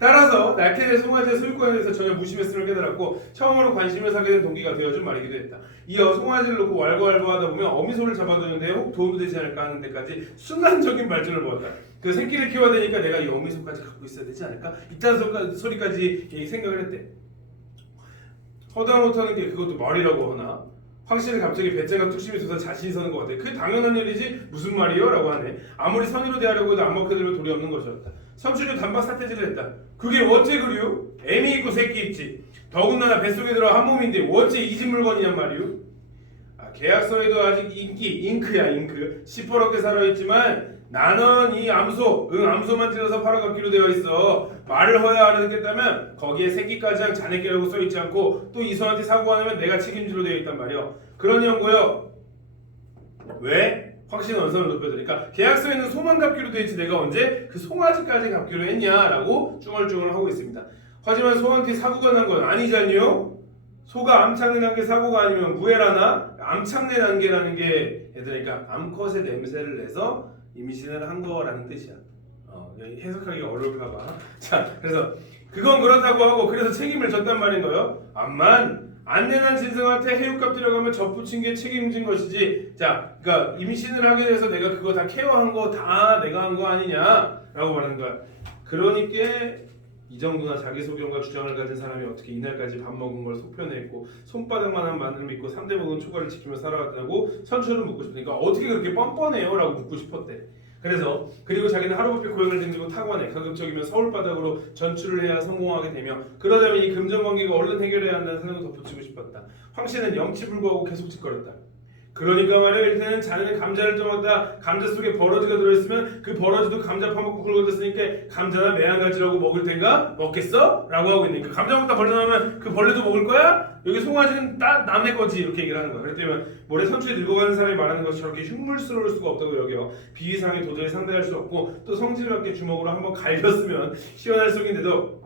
따라서 낳게 된 송아지의 소유권에 대해서 전혀 무심했음을 깨달았고 처음으로 관심을 사게 된 동기가 되어준 말이기도 했다. 이어 송아지를 놓고 왈가왈부하다 보면 어미소를 잡아두는데 혹 도움이 되지 않을까 하는 데까지 순간적인 발전을 보았다. 그 새끼를 키워야 되니까 내가 이 어미소까지 갖고 있어야 되지 않을까? 이딴 소리까지 생각을 했대. 허다 못하는 게 그것도 말이라고 하나? 황씨는 갑자기 배째가 뚝심이 솟아 자신이 서는 것 같아. 그게 당연한 일이지 무슨 말이요? 라고 하네. 아무리 선의로 대하려고 해도 안 먹혀들면 돌이 없는 것이었다. 선출이 단박 사태질을 했다. 그게 어째 그리요? 애미 있고 새끼 있지. 더군다나 뱃속에 들어 한 몸인데 어째 이 집 물건이냔 말이요? 계약서에도 아직 잉크야 잉크. 시퍼렇게 살아있지만 나는 이 암소만 찔러서 팔아갖기로 되어 있어. 말을 허야 알아듣겠다면 거기에 새끼까지 자네께라고 써있지 않고 또 이손한테 사고가 나면 내가 책임지로 되어 있단 말이야. 그런 연고요. 왜? 확신은 언성을 높여드니까 계약서에는 소만 갚기로 되어 있지 내가 언제 그 송아지까지 갚기로 했냐라고 쭈얼쭈얼 하고 있습니다. 하지만 소한테 사고가 난 건 아니잖요. 소가 암착내 난게 사고가 아니면 무해라나? 암착내 난게라는 게 얘들으니까 암컷의 냄새를 내서 임신을 한 거라는 뜻이야. 해석하기가 어려울까봐. 자, 그래서 그건 그렇다고 하고 그래서 책임을 졌단 말인 거예요. 암만 안 내난 신승한테 해육값 들여가면 접붙인 게 책임진 것이지. 자, 그러니까 임신을 하게 돼서 내가 그거 다 케어한 거 다 내가 한 거 아니냐라고 말하는 거야. 그러니까 이 정도나 자기소견과 주장을 가진 사람이 어떻게 이날까지 밥 먹은 걸 속편했고 손바닥만한 마늘 믿고 3대 먹은 초과를 지키며 살아왔다고 선출을 묻고 싶으니까 어떻게 그렇게 뻔뻔해요? 라고 묻고 싶었대. 그리고 자기는 하루밖에 고향을 등지고 타관해 가급적이면 서울바닥으로 전출을 해야 성공하게 되며 그러려면 이 금전관계가 얼른 해결해야 한다는 생각을 덧붙이고 싶었다. 황씨는 영치불고하고 계속 짓거렸다. 그러니까 말이야 일단은 자네는 감자를 떠먹다 감자 속에 버러지가 들어있으면 그 버러지도 감자 파먹고 굵어졌으니까 감자나 매한가지라고 먹을 텐가? 먹겠어? 라고 하고 있으니까 감자 먹다 벌레 나오면 그 벌레도 먹을 거야? 여기 송아지는 남의 거지 이렇게 얘기를 하는 거야. 그렇기 때문에 모래 선추에 늙어가는 사람이 말하는 것이 저렇게 흉물스러울 수가 없다고 여겨. 비위상에 도저히 상대할 수 없고 또 성질답게 주먹으로 한번 갈겼으면 시원할 속인데도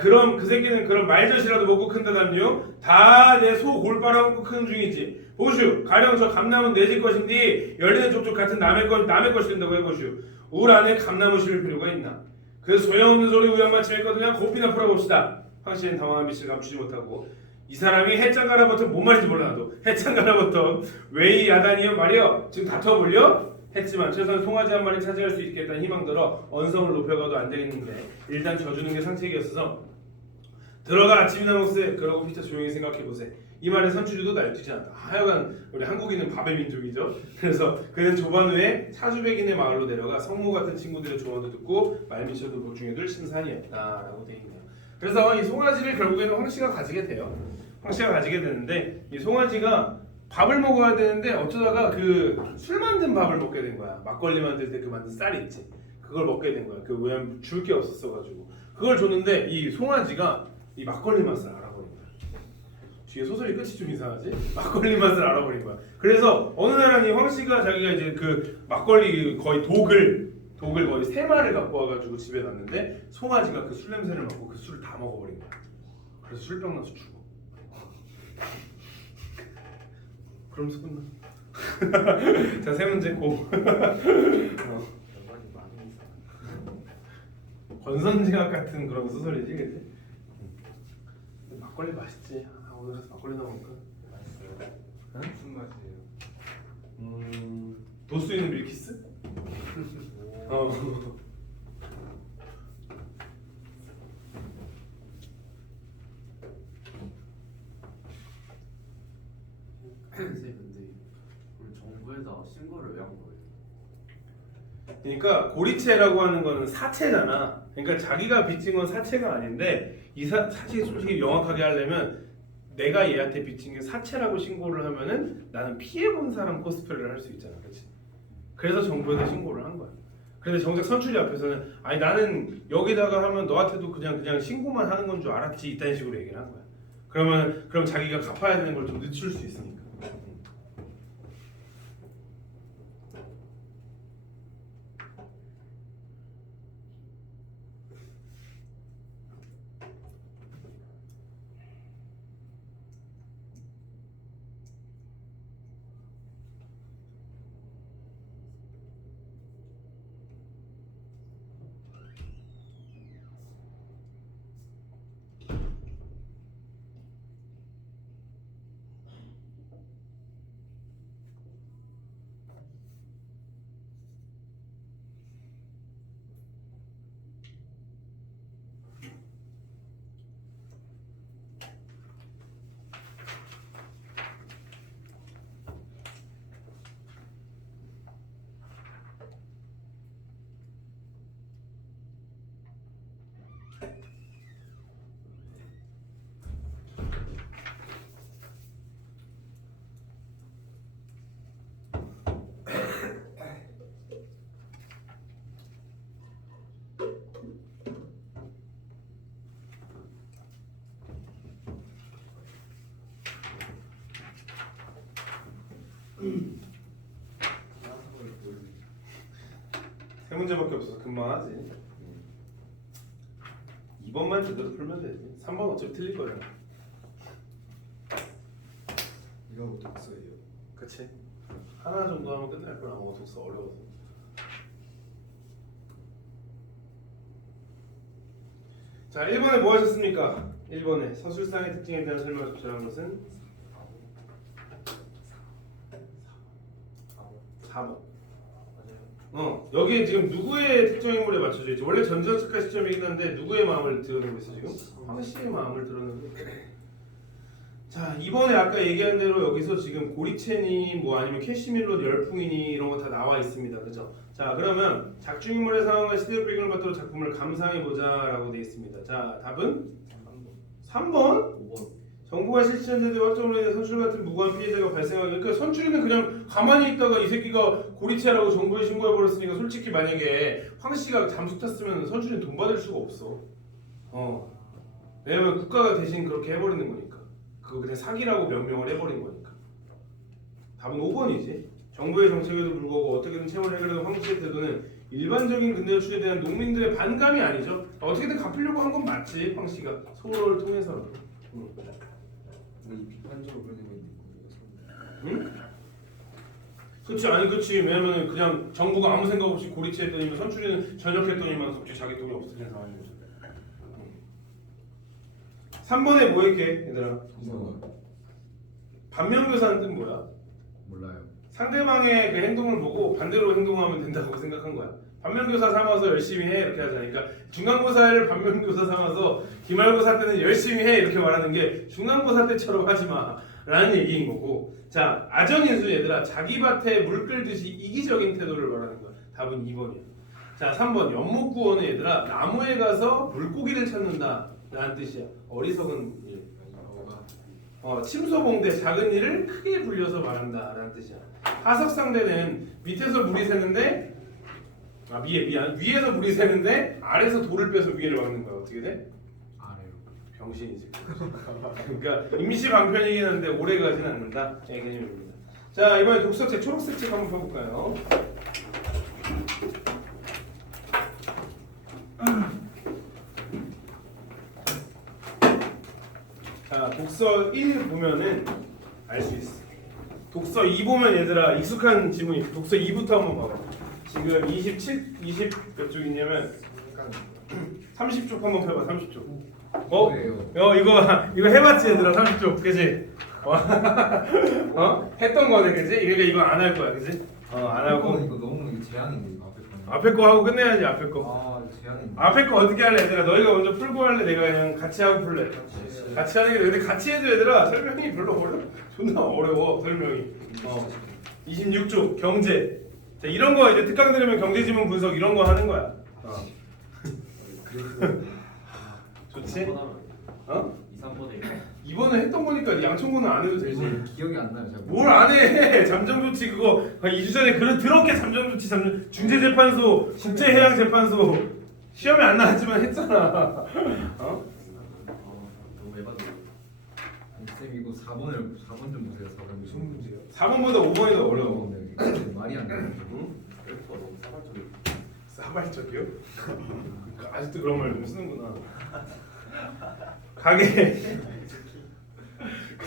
그럼 그 새끼는 그런 말젓이라도 먹고 큰다담요? 다 내 소 골 빨아먹고 크는 중이지. 보슈 가령 저 감나무는 내 집 것인데 열리는 족족 같은 남의 것이 된다고 해보슈. 울 안에 감나무 심을 필요가 있나. 그 소용없는 소리 우연마침했거든요. 고삐나 풀어봅시다. 황씨는 당황한 빛을 감추지 못하고 이 사람이 해장 갈아버튼 뭔 말인지 몰라도 해장 갈아버튼 왜 이 야단이요 말이요 지금 다퉈볼려? 했지만 최소한 송아지 한 마리 차지할 수 있겠다는 희망들어 언성을 높여가도 안 되겠는데 일단 져주는 게 상책이었어서 들어가 아침이나 먹세. 그러고 피차 조용히 생각해보세. 이 말에 선추류도 날뛰지 않다. 하여간 우리 한국인은 밥의 민족이죠. 그래서 그는 조반 후에 차주백인의 마을로 내려가 성모 같은 친구들의 조언도 듣고 말미쳐도 보충해둘 신산이었다라고 돼 있네요. 그래서 이 송아지를 결국에는 황씨가 가지게 돼요. 황씨가 가지게 되는데 이 송아지가 밥을 먹어야 되는데 어쩌다가 그 술 만든 밥을 먹게 된 거야. 막걸리 만들 때 그 만든 쌀 있지. 그걸 먹게 된 거야. 그 왜냐면 줄 게 없었어가지고 그걸 줬는데 이 송아지가 이 막걸리 맛을 알아버린 거야. 뒤에 소설이 끝이 좀 이상하지? 막걸리 맛을 알아버린 거야. 그래서 어느 날은 이 황씨가 자기가 이제 그 막걸리 거의 독을 거의 3마를 갖고 와가지고 집에 놨는데 송아지가 그 술 냄새를 맡고 그 술을 다 먹어버린 거야. 그래서 술병 나서 죽어. 그럼 끝나. 자, 세 문제 고. 연관이 많이 있어. 권선징악 같은 그런 소설이지, 그치? 막걸리 맛있지. 오늘 가서 막걸리나 먹을까? 맛있어요. 응? 무슨 맛이에요? 도수 있는 밀키스? 선생님 근데 우리 정부에다 신고를 왜 한 거예요? 그러니까 고리체라고 하는 거는 사체잖아. 그러니까 자기가 빚진 건 사체가 아닌데 이 사실 솔직히 명확하게 하려면 내가 얘한테 빚진 게 사체라고 신고를 하면은 나는 피해본 사람 코스프레를 할 수 있잖아, 그렇지? 그래서 정부에다 신고를 한 거야. 그런데 정작 선출이 앞에서는 아니 나는 여기다가 하면 너한테도 그냥 신고만 하는 건 줄 알았지 이딴 식으로 얘기를 한 거야. 그럼 자기가 갚아야 되는 걸 좀 늦출 수 있으니까. 세 문제밖에 없어서 금방 하지. 2번만 제대로 풀면 되지. 3번 어차피 틀릴 거잖아. 이거 독서예요. 그치? 하나 정도 하면 끝날 거라. 독서 어려워서. 자, 1번에 뭐 하셨습니까? 1번에 서술상의 특징에 대한 설명을 접수한 것은 4번. 여기에 지금 누구의 특정 인물에 맞춰져 있지? 원래 전전특가 시점이긴 한데 누구의 마음을 드러내고 있어 지금? 황씨의 마음을 드러내고 있어. 자, 이번에 아까 얘기한 대로 여기서 지금 고리체니 뭐 아니면 캐시밀로 열풍이니 이런 거 다 나와 있습니다. 그죠? 자, 그러면 작중인물의 상황과 시대적 배경을 바탕으로 작품을 감상해 보자라고 되어 있습니다. 자, 답은 3번. 5번. 정부가 실시한데도 확정으로 인해 선출 같은 무고한 피해자가 발생하게 그러니까 선출이는 그냥 가만히 있다가 이 새끼가 고리치라고 정부에 신고해버렸으니까 솔직히 만약에 황 씨가 잠수 탔으면 선출이는 돈 받을 수가 없어. 왜냐면 국가가 대신 그렇게 해버리는 거니까. 그거 그냥 사기라고 명명을 해버린 거니까. 답은 5번이지. 정부의 정책에도 불구하고 어떻게든 채무를 해결하는 황 씨의 태도는 일반적인 근대저축에 대한 농민들의 반감이 아니죠. 어떻게든 갚으려고 한 건 맞지. 황 씨가 소로를 통해서라도. 이 비판적으로 그런 거 있는 응? 그치 아니 그치 왜냐면 그냥 정부가 아무 생각 없이 고리치했더니만 선출이는 전역했더니만 갑자기 자기 돈이 없어진 상황이죠. 3번에 뭐 했게 얘들아? 거. 반면교사는 뜻 뭐야? 몰라요. 상대방의 그 행동을 보고 반대로 행동하면 된다고 생각한 거야. 반면교사 삼아서 열심히 해 이렇게 하자니까 중간고사를 반면교사 삼아서 기말고사 때는 열심히 해 이렇게 말하는 게 중간고사 때처럼 하지 마라는 얘기인 거고. 자 아전인수 얘들아 자기 밭에 물 끌듯이 이기적인 태도를 말하는 거야. 답은 2번이야. 자 3번 연못구원은 얘들아 나무에 가서 물고기를 찾는다 라는 뜻이야. 어리석은 일. 침소봉대 작은 일을 크게 불려서 말한다 라는 뜻이야. 하석상대는 밑에서 물이 새는데 위에서 물이 새는데 아래에서 돌을 빼서 위에를 막는 거야. 어떻게 돼? 아래요. 병신이지. 그러니까 임시방편이긴 한데 오래 가진 않는다. 이 개념입니다. 자 이번에 독서책 초록색 책 한번 펴볼까요? 자 독서 1 보면은 알 수 있어. 독서 2 보면 얘들아 익숙한 지문이 독서 2부터 한번 봐봐. 지금 20 몇 쪽이냐면 30쪽 한번 펴봐. 30쪽. 이거 해봤지 얘들아 30쪽 그지? 했던 거네 그지? 그러니까 이거 안 할 거야 그지? 안 하고 이거 너무 제한인데 이거 앞에 거. 앞에 거 하고 끝내야지 앞에 거. 제한인데. 앞에 거 어떻게 할래 얘들아? 너희가 먼저 풀고 할래? 내가 그냥 같이 하고 풀래? 같이 하는 게 근데 같이 해도 얘들아 설명이 별로 존나 어려워 설명이. 26쪽 경제. 자 이런 거 이제 특강 들으면 경제지문 분석 이런 거 하는 거야. 좋지? 2, 3번에 이번에 했던 거니까 양천구는 안 해도 되지. 기억이 안 나요. 잘 뭘 안 해? 잠정조치 그거 2주 전에 더럽게 잠정조치 중재재판소 국제해양재판소 시험에 안 나왔지만 했잖아. 너무 에반데. 쌤 이거 4번 좀 보세요. 4번 무슨 문제야? 4번보다 5번이 더 어려워. 말이 안 나요. 그래프가 너무 사발적이고. 사발적이요? 아직도 그런 말 좀 쓰는구나.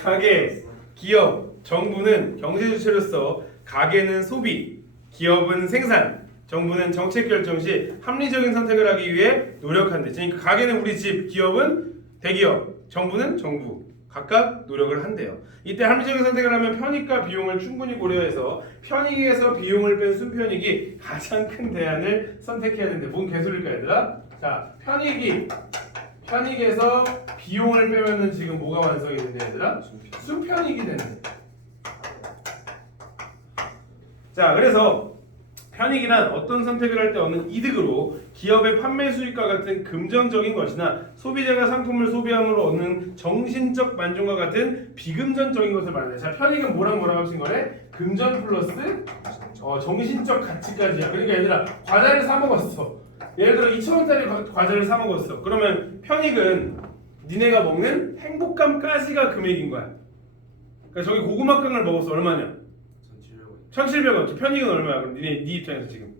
가게, 기업, 정부는 경제 주체로서 가게는 소비, 기업은 생산, 정부는 정책 결정 시 합리적인 선택을 하기 위해 노력한대. 그러니까 가게는 우리 집, 기업은 대기업, 정부는 정부. 각각 노력을 한대요. 이때 합리적인 선택을 하면 편익과 비용을 충분히 고려해서 편익에서 비용을 뺀 순편익이 가장 큰 대안을 선택해야 되는데 뭔 개소리일까 얘들아? 자, 편익에서 비용을 빼면은 지금 뭐가 완성이 된대 얘들아? 순편익이 되는데. 자, 그래서 편익이란 어떤 선택을 할 때 얻는 이득으로 기업의 판매 수익과 같은 금전적인 것이나 소비자가 상품을 소비함으로 얻는 정신적 만족과 같은 비금전적인 것을 말하네. 자, 편익은 뭐랑 합친 거래? 금전 플러스 정신적 가치까지야. 그러니까 얘들아 과자를 사 먹었어. 예를 들어 2,000원짜리 과자를 사 먹었어. 그러면 편익은 니네가 먹는 행복감까지가 금액인 거야. 그러니까 저기 고구마깡을 먹었어. 얼마냐? 1,700원. 1,700원. 편익은 얼마야? 그럼 네 입장에서 지금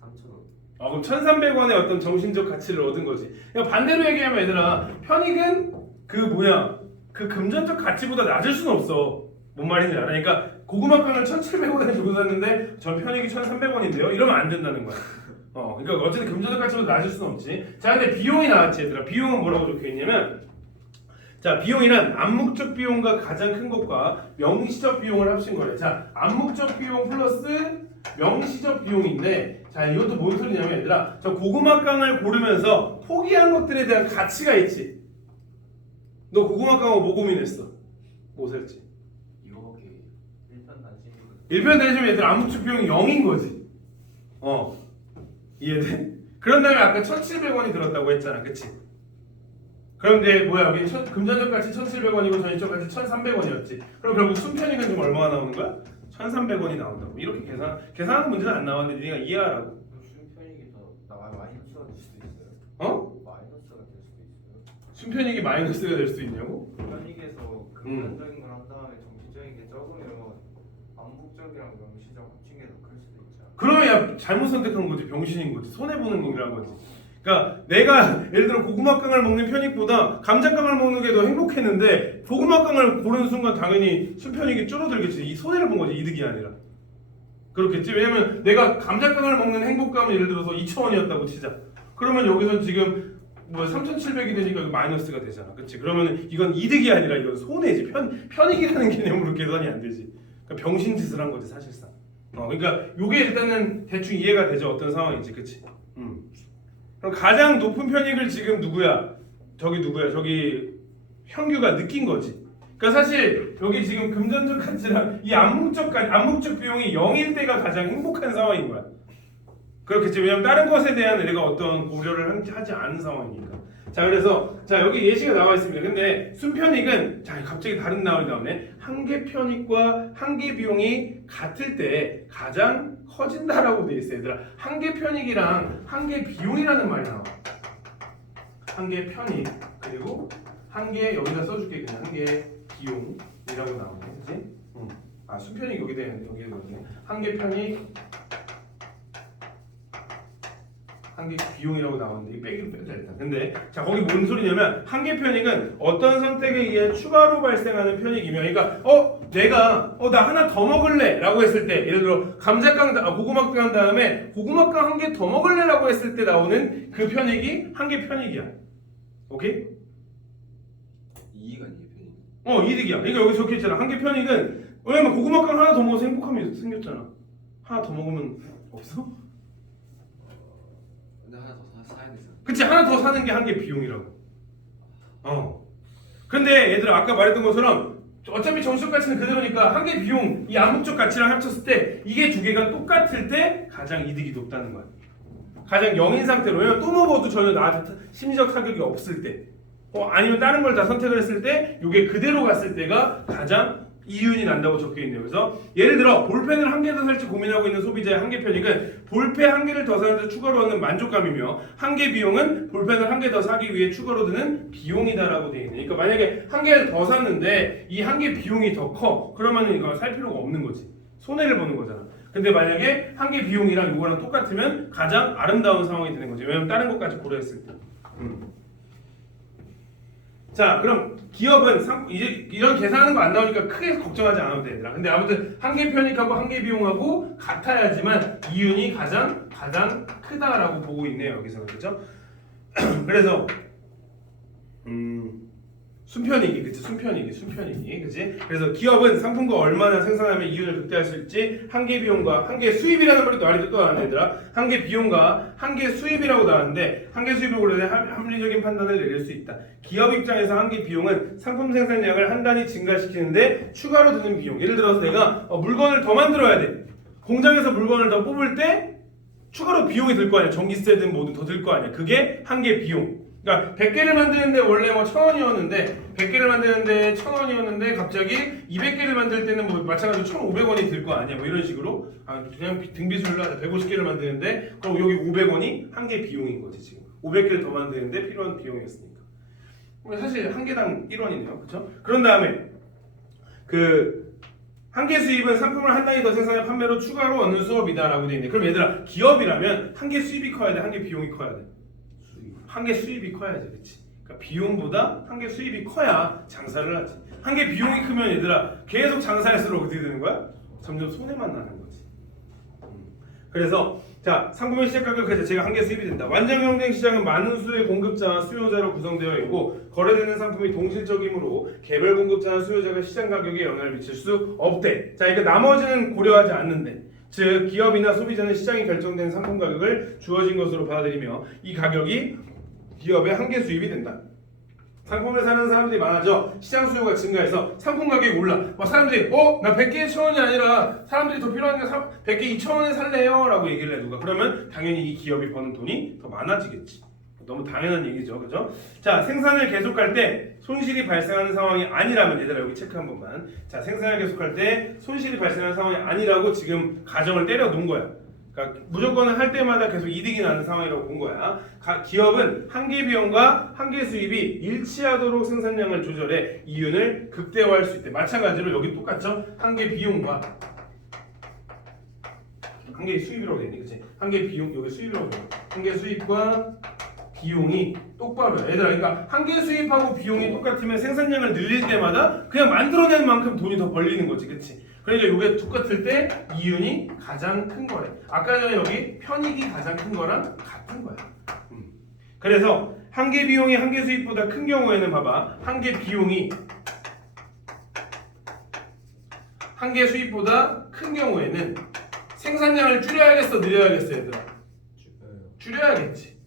3,000원. 그럼 1,300원의 어떤 정신적 가치를 얻은 거지. 그러니까 반대로 얘기하면 얘들아 편익은 그 금전적 가치보다 낮을 수는 없어. 뭔 말인지 알아? 그러니까 고구마깡을 1,700원에 주고 샀는데 전 편익이 1,300원인데요? 이러면 안 된다는 거야. 그러니까 어쨌든 금전적 가치보다 낮을 수는 없지. 자, 근데 비용이 나왔지 얘들아. 비용은 뭐라고 적혀있냐면 자, 비용이란 암묵적 비용과 가장 큰 것과 명시적 비용을 합친 거래. 자, 암묵적 비용 플러스 명시적 비용인데 자, 이것도 뭔 소리냐면 얘들아 저 고구마깡을 고르면서 포기한 것들에 대한 가치가 있지. 너 고구마깡하고 뭐 고민했어? 뭐 살지? 이거밖에. 일편단심이 얘들아 암묵적 비용이 0인 거지. 이해돼? 그런 다음에 아까 1,700원이 들었다고 했잖아. 그치? 그런데 뭐야 여기 금전적 가치 1,700원이고 전입적 가치 1,300원이었지. 그럼 결국 순편익은 지금 얼마가 나오는 거야? 1,300원이 나온다고. 이렇게 계산하는 문제는 안 나왔는데 네가 이해하라고. 순편익이 더 마이너스가 될 수도 있어요. 어? 마이너스가 될 수도 있어요. 순편익이 마이너스가 될 수 있냐고? 편익에서 금전적인 걸 한 다음에 정신적인 게 적으면 암묵적이랑 명시적 합친 게 더 클 수도 있잖아. 그러면 야 잘못 선택한 거지. 병신인 거지. 손해 보는 일이란 거지. 그러니까 내가 예를 들어 고구마깡을 먹는 편익보다 감자깡을 먹는 게 더 행복했는데 고구마깡을 고르는 순간 당연히 순편익이 줄어들겠지. 이 손해를 본 거지. 이득이 아니라. 그렇겠지. 왜냐면 내가 감자깡을 먹는 행복감은 예를 들어서 2,000원이었다고 치자. 그러면 여기서 지금 뭐 3,700이 되니까 마이너스가 되잖아. 그렇지? 그러면 이건 이득이 아니라 이건 손해지. 편익이라는 개념으로 계산이 안 되지. 그러니까 병신 짓을 한 거지 사실상. 그러니까 요게 일단은 대충 이해가 되죠. 어떤 상황인지. 그렇지? 그럼 가장 높은 편익을 지금 누구야? 저기 형규가 느낀 거지. 그러니까 사실 여기 지금 금전적 가치랑 이 암묵적 비용이 0일 때가 가장 행복한 상황인 거야. 그렇겠지. 왜냐면 다른 것에 대한 내가 어떤 고려를 하지 않은 상황이니까. 자 그래서 자 여기 예시가 나와 있습니다. 근데 순편익은 자 갑자기 다른 나올이 나오네. 한계 편익과 한계 비용이 같을 때 가장 커진다라고 돼 있어 얘들아. 한계 편익이랑 한계 비용이라는 말이 나와. 한계 편익 그리고 한계 여기다 써줄게 그냥 한계 비용이라고 나오네. 그렇지? 아 순편익 여기에 넣었네. 한계 편익 한계 비용이라고 나오는데 빼기로 빼자 일단. 근데 자 거기 뭔 소리냐면 한계 편익은 어떤 선택에 의해 추가로 발생하는 편익이며, 그러니까 내가 나 하나 더 먹을래라고 했을 때 예를 들어 고구마깡 한 다음에 고구마깡 한 개 더 먹을래라고 했을 때 나오는 그 편익이 한계 편익이야. 오케이? 이익 아니에요 편익? 이득이야. 그러니까 여기 적혀 있잖아. 한계 편익은 왜냐면 고구마깡 하나 더 먹어서 행복함이 생겼잖아. 하나 더 먹으면 없어? 근데 하나 더 사야 되잖아. 그치 하나 더 사는 게 한계 비용이라고. 근데 얘들아 아까 말했던 것처럼 어차피 정수적 가치는 그대로니까 한계 비용 이 암묵적 가치랑 합쳤을 때 이게 두 개가 똑같을 때 가장 이득이 높다는 거야. 가장 0인 상태로. 왜냐면 또 먹어도 전혀 나한테 심리적 타격이 없을 때 아니면 다른 걸 다 선택을 했을 때 이게 그대로 갔을 때가 가장 이윤이 난다고 적혀있네요. 그래서 예를 들어 볼펜을 한 개 더 살지 고민하고 있는 소비자의 한계 편익은 볼펜 한 개를 더 사는데 추가로 얻는 만족감이며 한계 비용은 볼펜을 한 개 더 사기 위해 추가로 드는 비용이다라고 되어 있네. 그러니까 만약에 한 개를 더 샀는데 이 한계 비용이 더 커. 그러면 이거 살 필요가 없는 거지. 손해를 보는 거잖아. 근데 만약에 한계 비용이랑 이거랑 똑같으면 가장 아름다운 상황이 되는 거지. 왜냐면 다른 것까지 고려했을 때. 자 그럼 기업은 이제 이런 계산하는 거 안 나오니까 크게 걱정하지 않아도 돼 얘들아. 근데 아무튼 한계 편익하고 한계 비용하고 같아야지만 이윤이 가장 크다라고 보고 있네요 여기서는. 그죠? 그래서 순편익이 그치 순편익이 그치. 그래서 기업은 상품과 얼마나 생산하면 이윤을 극대화할 수 있지. 한계 비용과 한계 수입이라는 말이 또 나왔네 얘들아. 한계 비용과 한계 수입이라고 나왔는데 한계 수입을 고려해 합리적인 판단을 내릴 수 있다. 기업 입장에서 한계 비용은 상품 생산량을 한 단위 증가시키는데 추가로 드는 비용. 예를 들어서 내가 물건을 더 만들어야 돼. 공장에서 물건을 더 뽑을 때 추가로 비용이 들 거 아니야. 전기세든 뭐든 더 들 거 아니야. 그게 한계 비용. 그러니까 100개를 만드는데 원래 1,000원이었는데 100개를 만드는데 1,000원이었는데 갑자기 200개를 만들 때는 마찬가지로 1,500원이 들 거 아니야. 이런 식으로 그냥 등비술로 하자. 150개를 만드는데 그럼 여기 500원이 한계 비용인 거지 지금. 500개를 더 만드는데 필요한 비용이었으니까. 사실 한 개당 1원이네요. 그렇죠? 그런 다음에 한계 수입은 상품을 한 단위 더 생산해 판매로 추가로 얻는 수업이다라고 되어 있네. 그럼 얘들아 기업이라면 한계 수입이 커야 돼, 한계 비용이 커야 돼? 한계 수입이 커야지, 그렇지? 그러니까 비용보다 한계 수입이 커야 장사를 하지. 한계 비용이 크면 얘들아 계속 장사할수록 어떻게 되는 거야? 점점 손해만 나는 거지. 그래서 자 상품의 시작 가격 제가 한계 수입이 된다. 완전 경쟁 시장은 많은 수의 공급자와 수요자로 구성되어 있고 거래되는 상품이 동질적이므로 개별 공급자와 수요자가 시장 가격에 영향을 미칠 수 없대. 자 그러니까 나머지는 고려하지 않는데. 즉 기업이나 소비자는 시장이 결정된 상품 가격을 주어진 것으로 받아들이며 이 가격이 기업의 한계 수입이 된다. 상품을 사는 사람들이 많아져 시장 수요가 증가해서 상품 가격이 올라. 사람들이 나 100개에 1,000원이 아니라 사람들이 더 필요하니까 100개 2,000원에 살래요 라고 얘기를 해 누가. 그러면 당연히 이 기업이 버는 돈이 더 많아지겠지. 너무 당연한 얘기죠, 그죠? 자, 생산을 계속할 때 손실이 발생하는 상황이 아니라면 얘들아 여기 체크 한 번만. 자, 생산을 계속할 때 손실이 발생하는 상황이 아니라고 지금 가정을 때려 놓은 거야. 그러니까 무조건 할 때마다 계속 이득이 나는 상황이라고 본 거야. 기업은 한계 비용과 한계 수입이 일치하도록 생산량을 조절해 이윤을 극대화할 수 있대. 마찬가지로 여기 똑같죠? 한계 비용과 한계 수입이라고 돼 있니, 그치? 한계 비용 여기 수입이라고 돼. 한계 수입과 비용이 똑바로 얘들아, 그러니까 한계 수입하고 비용이 똑같으면 생산량을 늘릴 때마다 그냥 만들어낸 만큼 돈이 더 벌리는 거지, 그치? 그러니까 이게 똑같을 때 이윤이 가장 큰 거래. 아까 전에 여기 편익이 가장 큰 거랑 같은 거야. 그래서 한계 비용이 한계 수입보다 큰 경우에는 봐봐, 한계 비용이 한계 수입보다 큰 경우에는 생산량을 줄여야겠어, 늘려야겠어, 얘들아? 줄여야겠지.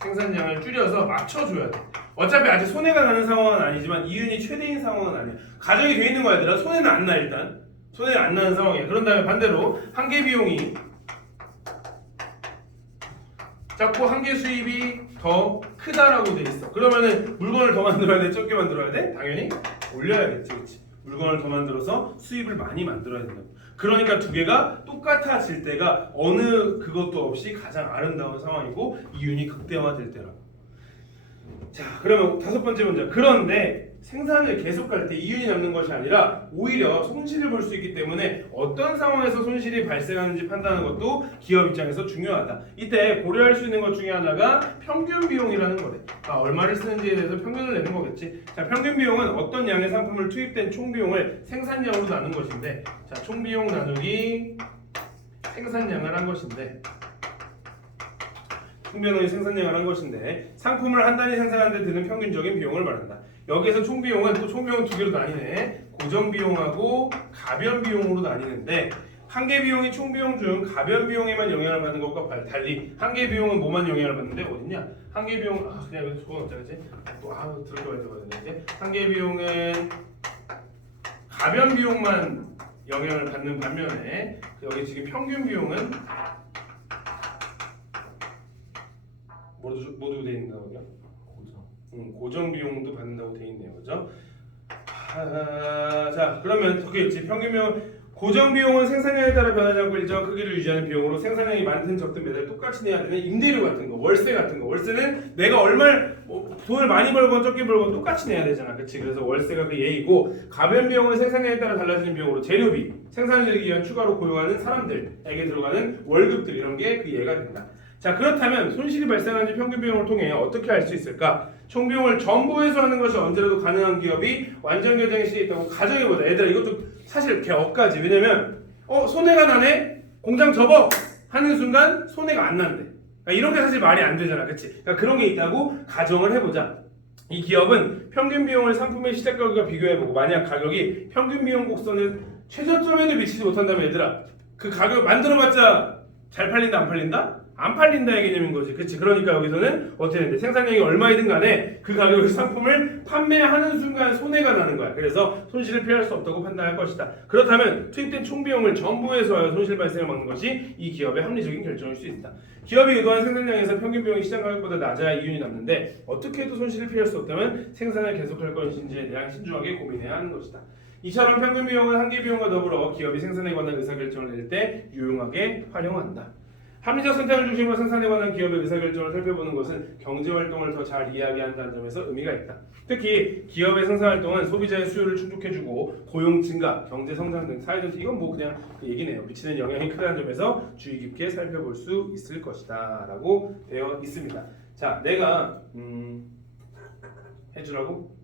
생산량을 줄여서 맞춰줘야 돼. 어차피 아직 손해가 나는 상황은 아니지만 이윤이 최대인 상황은 아니야. 가정이 돼 있는 거야, 얘들아. 손해는 안 나, 일단. 손해는 안 나는 상황이야. 그런 다음에 반대로 한계 비용이 작고 한계 수입이 더 크다라고 돼 있어. 그러면은 물건을 더 만들어야 돼, 적게 만들어야 돼? 당연히 올려야겠지, 그렇지? 물건을 더 만들어서 수입을 많이 만들어야 된다. 그러니까 두 개가 똑같아질 때가 어느 그것도 없이 가장 아름다운 상황이고 이윤이 극대화될 때라고. 자, 그러면 다섯 번째 문제. 그런데 생산을 계속할 때 이윤이 남는 것이 아니라 오히려 손실을 볼 수 있기 때문에 어떤 상황에서 손실이 발생하는지 판단하는 것도 기업 입장에서 중요하다. 이때 고려할 수 있는 것 중에 하나가 평균 비용이라는 거래. 얼마를 쓰는지에 대해서 평균을 내는 거겠지. 자, 평균 비용은 어떤 양의 상품을 투입된 총 비용을 생산량으로 나눈 것인데, 자, 총 비용 나누기 생산량을 한 것인데, 총비용이 생산량을 한 것인데 상품을 한 단위 생산하는 데 드는 평균적인 비용을 말한다. 여기에서 총비용은 또 총비용 두 개로 나뉘네. 고정 비용하고 가변 비용으로 나뉘는데 한계 비용이 총비용 중 가변 비용에만 영향을 받는 것과 달리 한계 비용은 뭐만 영향을 받는데 어딨냐? 한계 비용 그냥 여기 적어놓자, 그지? 또 들어가야 되거든요. 이제 한계 비용은 가변 비용만 영향을 받는 반면에 여기 지금 평균 비용은 모두 돼 있는다고요? 고정 비용도 받는다고 돼 있네요, 그죠? 자, 그러면 저기 있지. 평균 비용, 고정 비용은 생산량에 따라 변하지 않고 일정한 크기를 유지하는 비용으로 생산량이 많든 적든 매달 똑같이 내야 되는 임대료 같은 거, 월세 같은 거. 월세는 내가 돈을 많이 벌건 적게 벌건 똑같이 내야 되잖아, 그렇지? 그래서 월세가 그 예이고, 가변 비용은 생산량에 따라 달라지는 비용으로 재료비, 생산을 늘리기 위한 추가로 고용하는 사람들에게 들어가는 월급들 이런 게 그 예가 된다. 자, 그렇다면 손실이 발생하는지 평균 비용을 통해 어떻게 알 수 있을까? 총 비용을 전부 회수하는 것이 언제라도 가능한 기업이 완전 경쟁 시대에 있다고 가정해보자. 얘들아, 이것도 사실 개업가지. 왜냐면 손해가 나네? 공장 접어! 하는 순간 손해가 안 난대. 그러니까 이런 게 사실 말이 안 되잖아, 그치? 그러니까 그런 게 있다고 가정을 해보자. 이 기업은 평균 비용을 상품의 시작 가격과 비교해보고 만약 가격이 평균 비용 곡선의 최저점에도 미치지 못한다면 얘들아, 그 가격 만들어봤자 잘 팔린다 안 팔린다? 안 팔린다의 개념인 거지, 그치? 그러니까 여기서는 어떻게 되는데 생산량이 얼마이든 간에 그 가격의 상품을 판매하는 순간 손해가 나는 거야. 그래서 손실을 피할 수 없다고 판단할 것이다. 그렇다면 투입된 총비용을 전부 해소하여 손실 발생을 막는 것이 이 기업의 합리적인 결정일 수 있다. 기업이 의도한 생산량에서 평균 비용이 시장 가격보다 낮아야 이윤이 남는데 어떻게 해도 손실을 피할 수 없다면 생산을 계속할 것인지에 대한 신중하게 고민해야 하는 것이다. 이처럼 평균 비용은 한계 비용과 더불어 기업이 생산에 관한 의사결정을 낼 때 유용하게 활용한다. 합리적 선택을 중심으로 생산에 관한 기업의 의사결정을 살펴보는 것은 경제활동을 더 잘 이해하게 한다는 점에서 의미가 있다. 특히 기업의 생산활동은 소비자의 수요를 충족해주고 고용 증가, 경제 성장 등 사회적 이건 뭐 그냥 그 얘기네요. 미치는 영향이 크다는 점에서 주의 깊게 살펴볼 수 있을 것이다 라고 되어 있습니다. 자, 내가 해주라고?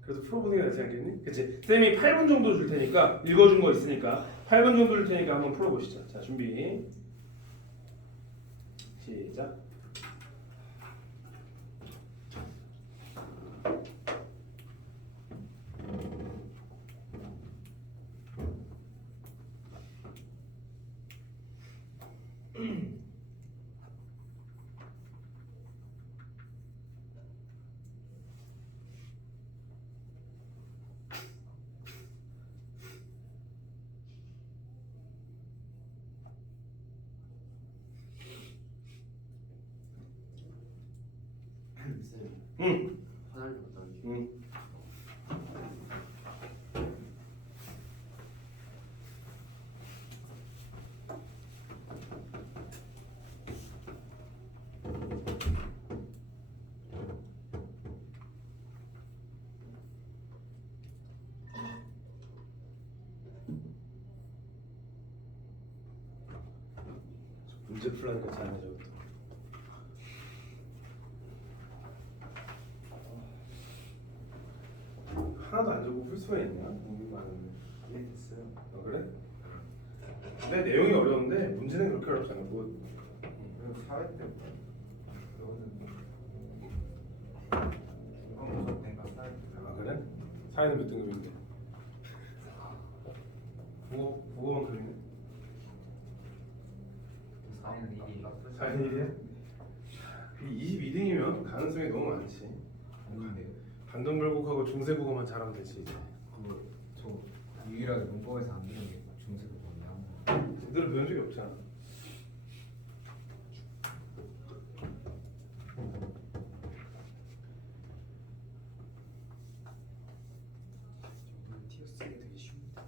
그래도 풀어보는 게 낫지 않겠니? 그치? 쌤이 8분 정도 줄 테니까 읽어준 거 있으니까 8분 정도 줄 테니까 한번 풀어보시죠. 자, 준비 시작. 쌤 응. 화날 때 갔다 오지. 응. 문제 풀라니까 잘하죠. 하나도 안 적고 풀 수가 있냐? 공부 많은데. 이해됐어요. 아 그래? 근데 내용이 어려운데 문제는 그렇게 어렵지 않아. 뭐 그리고 사회 때 너는 중간 고사 때인가 사회 때 아 그래? 사회는 몇 등급인데? 국어만 그러네. 사회는 1위 사회는 1위야? 22등이면 가능성이 너무 많지. 근데 반동별곡하고 중세국어만 잘하면 되지 이제. 그저 유일하게 문법에서 안 들은 게 중세국어냐. 제대로 배운 적이 없잖아. 이번 티어 쓰기 되게 쉬운데.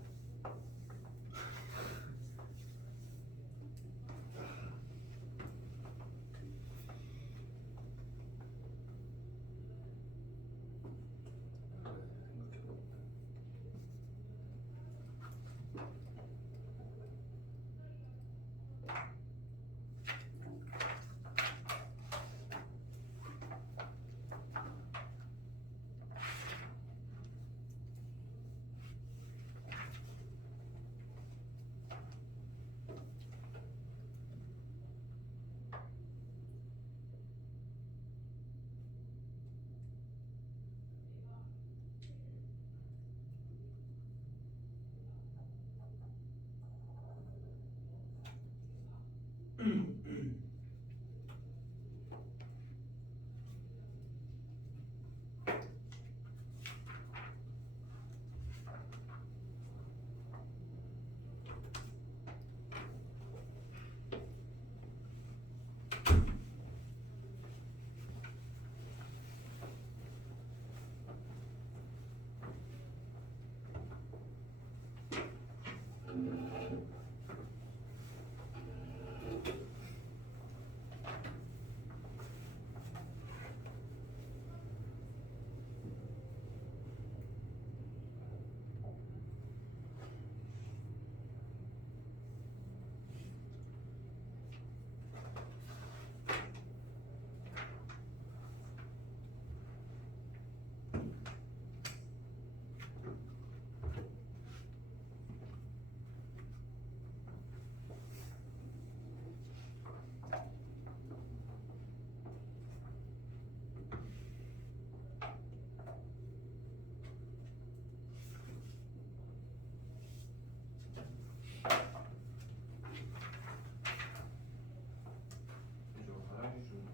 이제 화장실 좀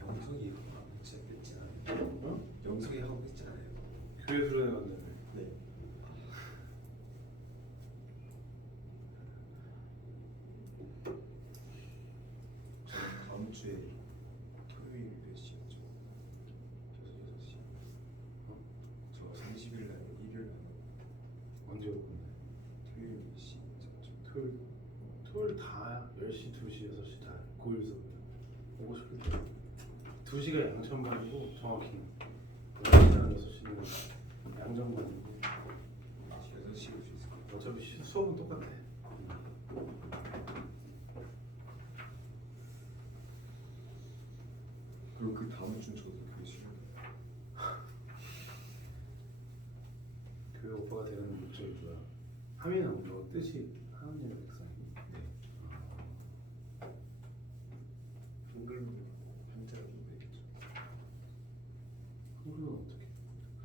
영석이 하고 문제 뺐지 않아요? 어? 영석이 하고 뺐지 않아요? 교회 수련회 갔는데. 네. 저 다음 주에 토요일 몇 시였죠? 저녁 6시. 어? 저 30일 날 일요일 날 언제 올 건데? 토요일 몇 시? 저쪽. 토요일 다 10시, 2시, 6시 다 고일 수업. 오고 싶어. 2시가 양천반이고 정확히 8시랑 6시는 양정반이고 6시에 올수 있을 것 같아. 어차피 수업은 똑같아. 그리고 그 다음 주 저도 교회 쉬는 교회 오빠가 되는 목적이 뭐야? 하민아 너 뜻이 하나님의 백성이. 한글로 한자로 되겠죠. 한글은 어떻게?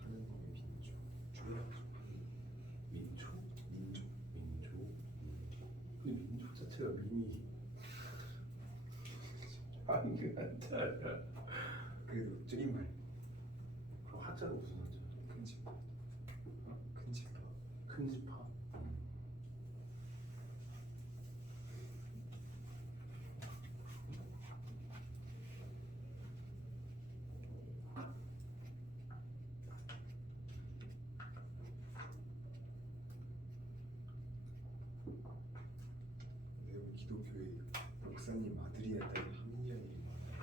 하는 법의 민족 줄여야죠. 민초? 민족 민초? 근데 민초 자체가 민이 아니 그 한자야. 그 줄임말 그럼 한자가 무슨 한자야? 큰 집. 큰 집. 큰 지파. 네, 우리 기독교회 목사님 아들이 했다는 한민현이 많아요.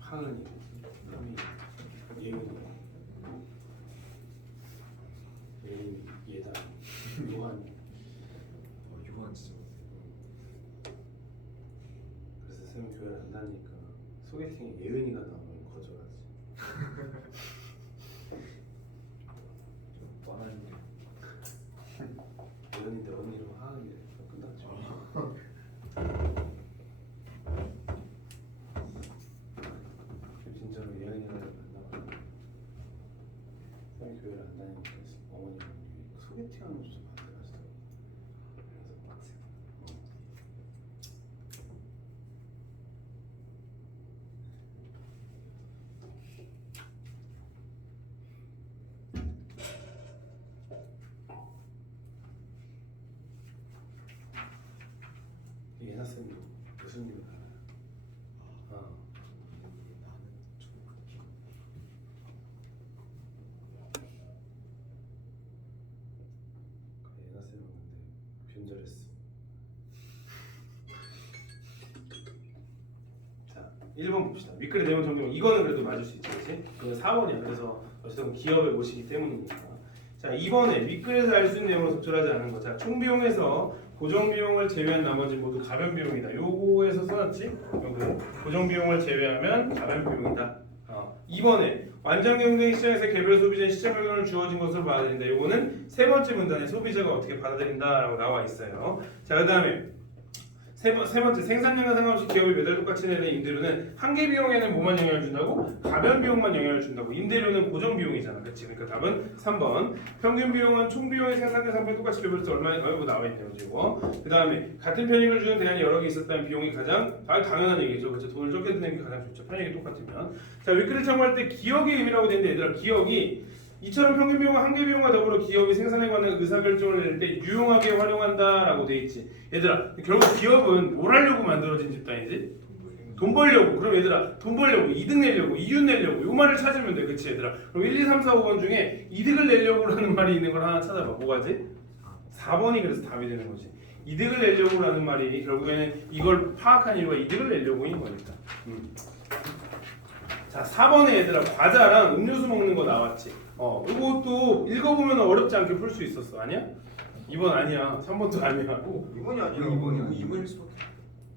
하은이, 함이, 예은이, 예은이, 예단, 요한이. 유한 진짜 못해요. 그래서 쌤 교회를 안 다니니까 소개팅에 예은이가 나오면 거절하지. 좀 뻔한데. 예은인데 언니 이름 하은이래. 끝났죠. 진짜로 예은이가 만나고 쌤 교회를 안 다니니까 어머니가 소개팅하는 거 좀 만들어주더라고. 그래서 빡세. 예나 쌤도 무슨 일 알아요? 나는 좀 그렇게. 그래 예나 쌤은 근데 변절했어. 자 1번 봅시다. 윗글의 내용 정리면 이거는 그래도 맞을 수 있지, 그렇지? 이건 4번이야. 그래서 어쨌든 기업의 모시기 때문이니까. 자 2번에 윗글에서 알 수 있는 내용으로 적절하지 않은 거. 자 총비용에서 고정비용을 제외한 나머지 모두 가변비용이다. 요거에서 써놨지? 요거 고정비용을 제외하면 가변비용이다. 2번에 완전 경쟁 시장에서 개별 소비자의 시장 가격을 주어진 것으로 받아들인다. 요거는 세 번째 문단에 소비자가 어떻게 받아들인다라고 나와 있어요. 자 그다음에 세 번째 생산량과 상관없이 기업이 매달 똑같이 내는 임대료는 한계 비용에는 뭐만 영향을 준다고? 가변 비용만 영향을 준다고. 임대료는 고정 비용이잖아, 그렇지? 그러니까 답은 3번. 평균 비용은 총 비용의 생산된 상품이 똑같이 배분해서 얼마인가요? 나와 있네요, 지금. 그 다음에 같은 편익을 주는 대안이 여러 개 있었다면 비용이 가장 당연한 얘기죠, 그렇죠? 돈을 적게 드는 게 가장 좋죠. 편익이 똑같으면. 자 윗글을 참고할 때 기억의 의미라고 되는데 얘들아, 기억이 이처럼 평균 비용과 한계 비용과 더불어 기업이 생산에 관한 의사결정을 낼 때 유용하게 활용한다라고 돼 있지. 얘들아 결국 기업은 뭘 하려고 만들어진 집단이지? 돈 벌려고. 그럼 얘들아 돈 벌려고, 이득 내려고, 이윤 내려고 요 말을 찾으면 돼, 그치 얘들아? 그럼 1, 2, 3, 4, 5번 중에 이득을 내려고라는 말이 있는 걸 하나 찾아봐. 뭐가지? 4번이 그래서 답이 되는 거지. 이득을 내려고라는 말이 결국에는 이걸 파악한 이유가 이득을 내려고인 거니까. 자 4번에 얘들아 과자랑 음료수 먹는 거 나왔지. 이것도 읽어보면 어렵지 않게 풀 수 있었어. 아니야? 2번 아니야. 3번도 아니야. 이번이 아니라 이번일 수밖에.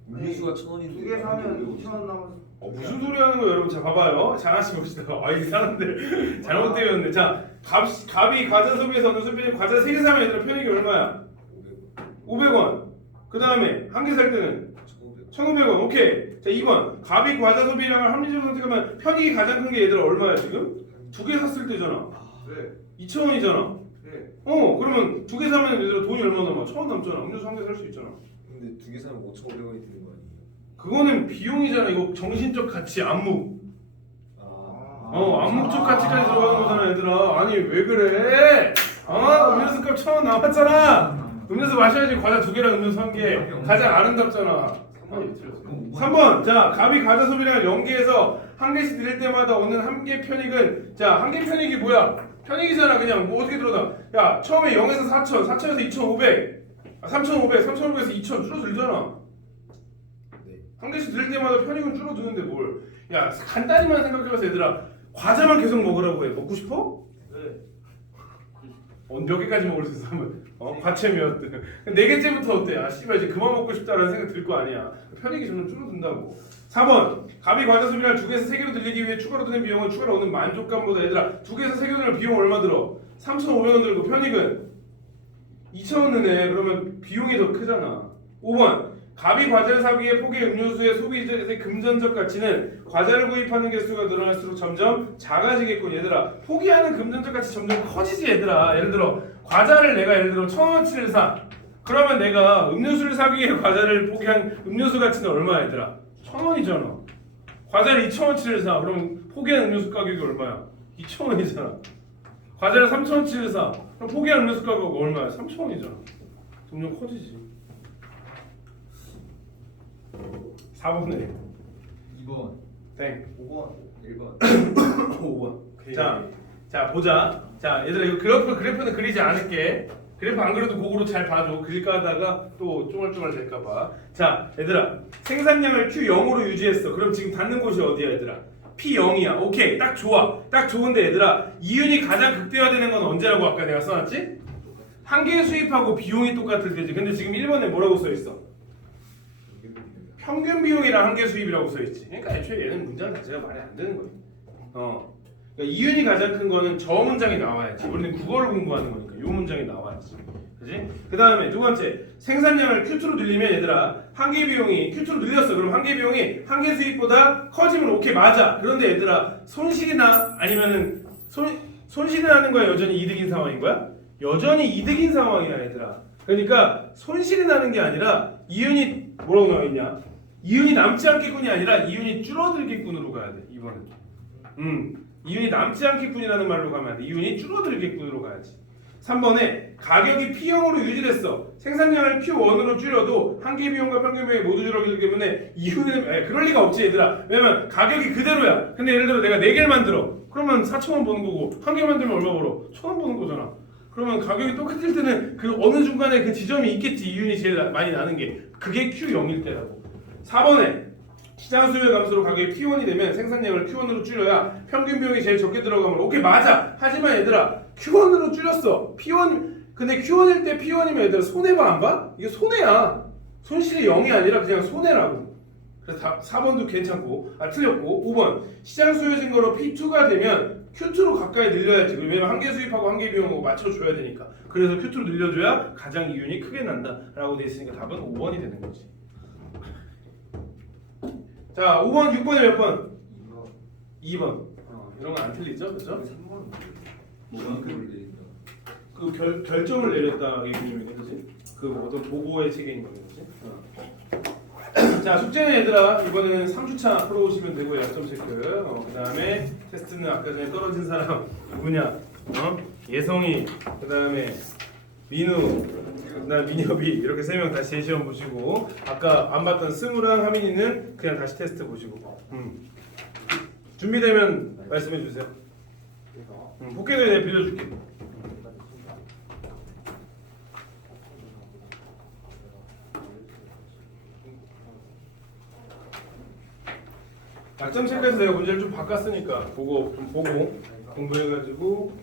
음료수가 1,000원인데. 두개 사면 2,000원 남아서. 무슨 소리 하는 거예요, 여러분? 자, 봐봐요. 자, 하나씩 봅시다. 이 사람들 잘못되었네. 자, 갑이 과자 소비에서 어느 수준이 과자 3개 사면 얘들아 편익이 얼마야? 500원. 그 다음에 한 개 살 때는 1,500원. 오케이. 자, 2번. 갑이 과자 소비량을 합리적으로 선택하면 편익이 가장 큰 게 얘들아 얼마야 지금? 2개 샀을 때잖아. 네. 2,000원이잖아. 네. 그러면 2개 사면 얘들아 돈이 얼마 남아? 1,000원 남잖아. 음료수 한 개 살 수 있잖아. 근데 2개 사면 5,500원이 드는 거 아니에요? 그거는 비용이잖아. 이거 정신적 가치, 안목. 안목적 가치까지 들어가는 거잖아, 얘들아. 아니 왜 그래? 음료수 값 1,000원 남았잖아. 음료수 마셔야지. 과자 2개랑 음료수 1개. 가장 아름답잖아. 3번. 자, 갑이 과자 소비량을 0개에서 1개씩 드릴 때마다 오는 한개 편익은, 자, 한개 편익이 뭐야? 편익이잖아. 그냥 뭐 어떻게 들어다. 야, 처음에 0에서 4,000, 4,000에서 2,500, 3,500, 3,500에서 2,000 줄어들잖아. 한 개씩 들을 때마다 편익은 줄어드는데 뭘? 야 간단히만 생각해봐서 얘들아 과자만 계속 먹으라고 해. 먹고 싶어? 네. 몇 개까지 먹을 수 있어? 한번 과체몇 4개째부터 어때? 아 씨발 이제 그만 먹고 싶다라는 생각 들 거 아니야. 편익이 점점 줄어든다고. 4번 갑이 과자 소비를 2개에서 3개로 늘리기 위해 추가로 드는 비용은 추가로 오는 만족감보다 얘들아 2개에서 3개 드는 비용 얼마 들어? 3,500원 들고 편익은 2,000원 드네. 그러면 비용이 더 크잖아. 5번 갑이 과자를 사기 위해 포개 음료수의 소비자의 금전적 가치는 과자를 구입하는 개수가 늘어날수록 점점 작아지겠군. 얘들아 포기하는 금전적 가치 점점 커지지 얘들아. 예를 들어 과자를 내가 예를 들어 1,000원어치를 사. 그러면 내가 음료수를 사기 위해 과자를 포기한 음료수 가치는 얼마야 얘들아? 1,000원이잖아. 과자를 2,000원어치를 사. 그럼 포기한 음료수 가격이 얼마야? 2,000원이잖아. 과자를 3,000원어치를 사. 그럼 포기한 음료수 가격이 얼마야? 3,000원이잖아. 점점 커지지. 4번에 2번, 땡 5번. 1번. 5번. 자 보자. 자 얘들아 이거 그래프는 그리지 않을게. 그래프 안 그래도 그거로 잘 봐줘. 그릴까 하다가 또 쫑알쫑알 될까봐. 자 얘들아 생산량을 Q0으로 유지했어. 그럼 지금 닿는 곳이 어디야 얘들아? P0이야. 오케이 딱 좋아. 딱 좋은데 얘들아 이윤이 가장 극대화되는 건 언제라고 아까 내가 써놨지? 한 개 수입하고 비용이 똑같을 때지. 근데 지금 1번에 뭐라고 써있어? 평균 비용이랑 한 개 수입이라고 써있지. 그러니까 애초에 얘는 문장 자체가 말이 안 되는 거야. 그러니까 이윤이 가장 큰 거는 저 문장이 나와야지. 우리는 국어를 공부하는 거니까 이 문장이 나와야지. 그지? 그 다음에 두 번째 생산량을 Q2로 늘리면 얘들아 한 개 비용이 Q2로 늘렸어. 그럼 한 개 비용이 한 개 수입보다 커지면 오케이 맞아. 그런데 얘들아 손실이나 아니면은 손실이 나는 거야 여전히 이득인 상황인 거야? 여전히 이득인 상황이야 얘들아. 그러니까 손실이 나는 게 아니라 이윤이 뭐라고 나와 있냐? 이윤이 남지 않겠군이 아니라 이윤이 줄어들겠군으로 가야 돼. 이번엔. 이윤이 남지 않겠군이라는 말로 가면 안 돼. 이윤이 줄어들겠군으로 가야지. 3번에 가격이 P0으로 유지됐어. 생산량을 Q1으로 줄여도 한 개 비용과 평균 비용이 모두 줄어들기 때문에 이윤은 그럴 리가 없지 얘들아. 왜냐면 가격이 그대로야. 근데 예를 들어 내가 4개를 만들어. 그러면 4,000원 버는 거고 한 개 만들면 얼마 벌어? 1,000원 버는 거잖아. 그러면 가격이 똑같을 때는 그 어느 중간에 그 지점이 있겠지. 이윤이 제일 많이 나는 게. 그게 Q0일 때라고. 4번에 시장 수요 감소로 가격이 P1이 되면 생산량을 Q1으로 줄여야 평균 비용이 제일 적게 들어가면 오케이 맞아. 하지만 얘들아 Q1으로 줄였어. P1 근데 Q1일 때 P1이면 얘들아 손해봐 안 봐? 이게 손해야. 손실이 0이 아니라 그냥 손해라고. 그래서 4번도 괜찮고 틀렸고 5번 시장 수요 증거로 P2가 되면 Q2로 가까이 늘려야지. 왜냐면 한 개 수입하고 한 개 비용하고 맞춰줘야 되니까. 그래서 Q2로 늘려줘야 가장 이윤이 크게 난다 라고 돼 있으니까 답은 5번이 되는 거지. 자 5번 6번에 몇 번? 2번. 이런 건 안 틀리죠? 그렇죠? 3번은 뭐가 내린다. 그 결정을 내렸다 얘기입니다. 그지? 그 어떤 보고의 체계인 거는 그지? 자 숙제는 얘들아 이번에는 3주차 풀어오시면 되고 약점 체크. 그 다음에 테스트는 아까 전에 떨어진 사람 누구냐? 예성이, 그 다음에 민우, 그다음 민혁이 이렇게 3명 다시 재시험 보시고 아까 안 봤던 승우랑 하민이는 그냥 다시 테스트 보시고. 준비되면 말씀해 주세요. 포켓을 내가 빌려줄게. 약점 체크해서 내가 문제를 좀 바꿨으니까 그거 좀 보고 공부해가지고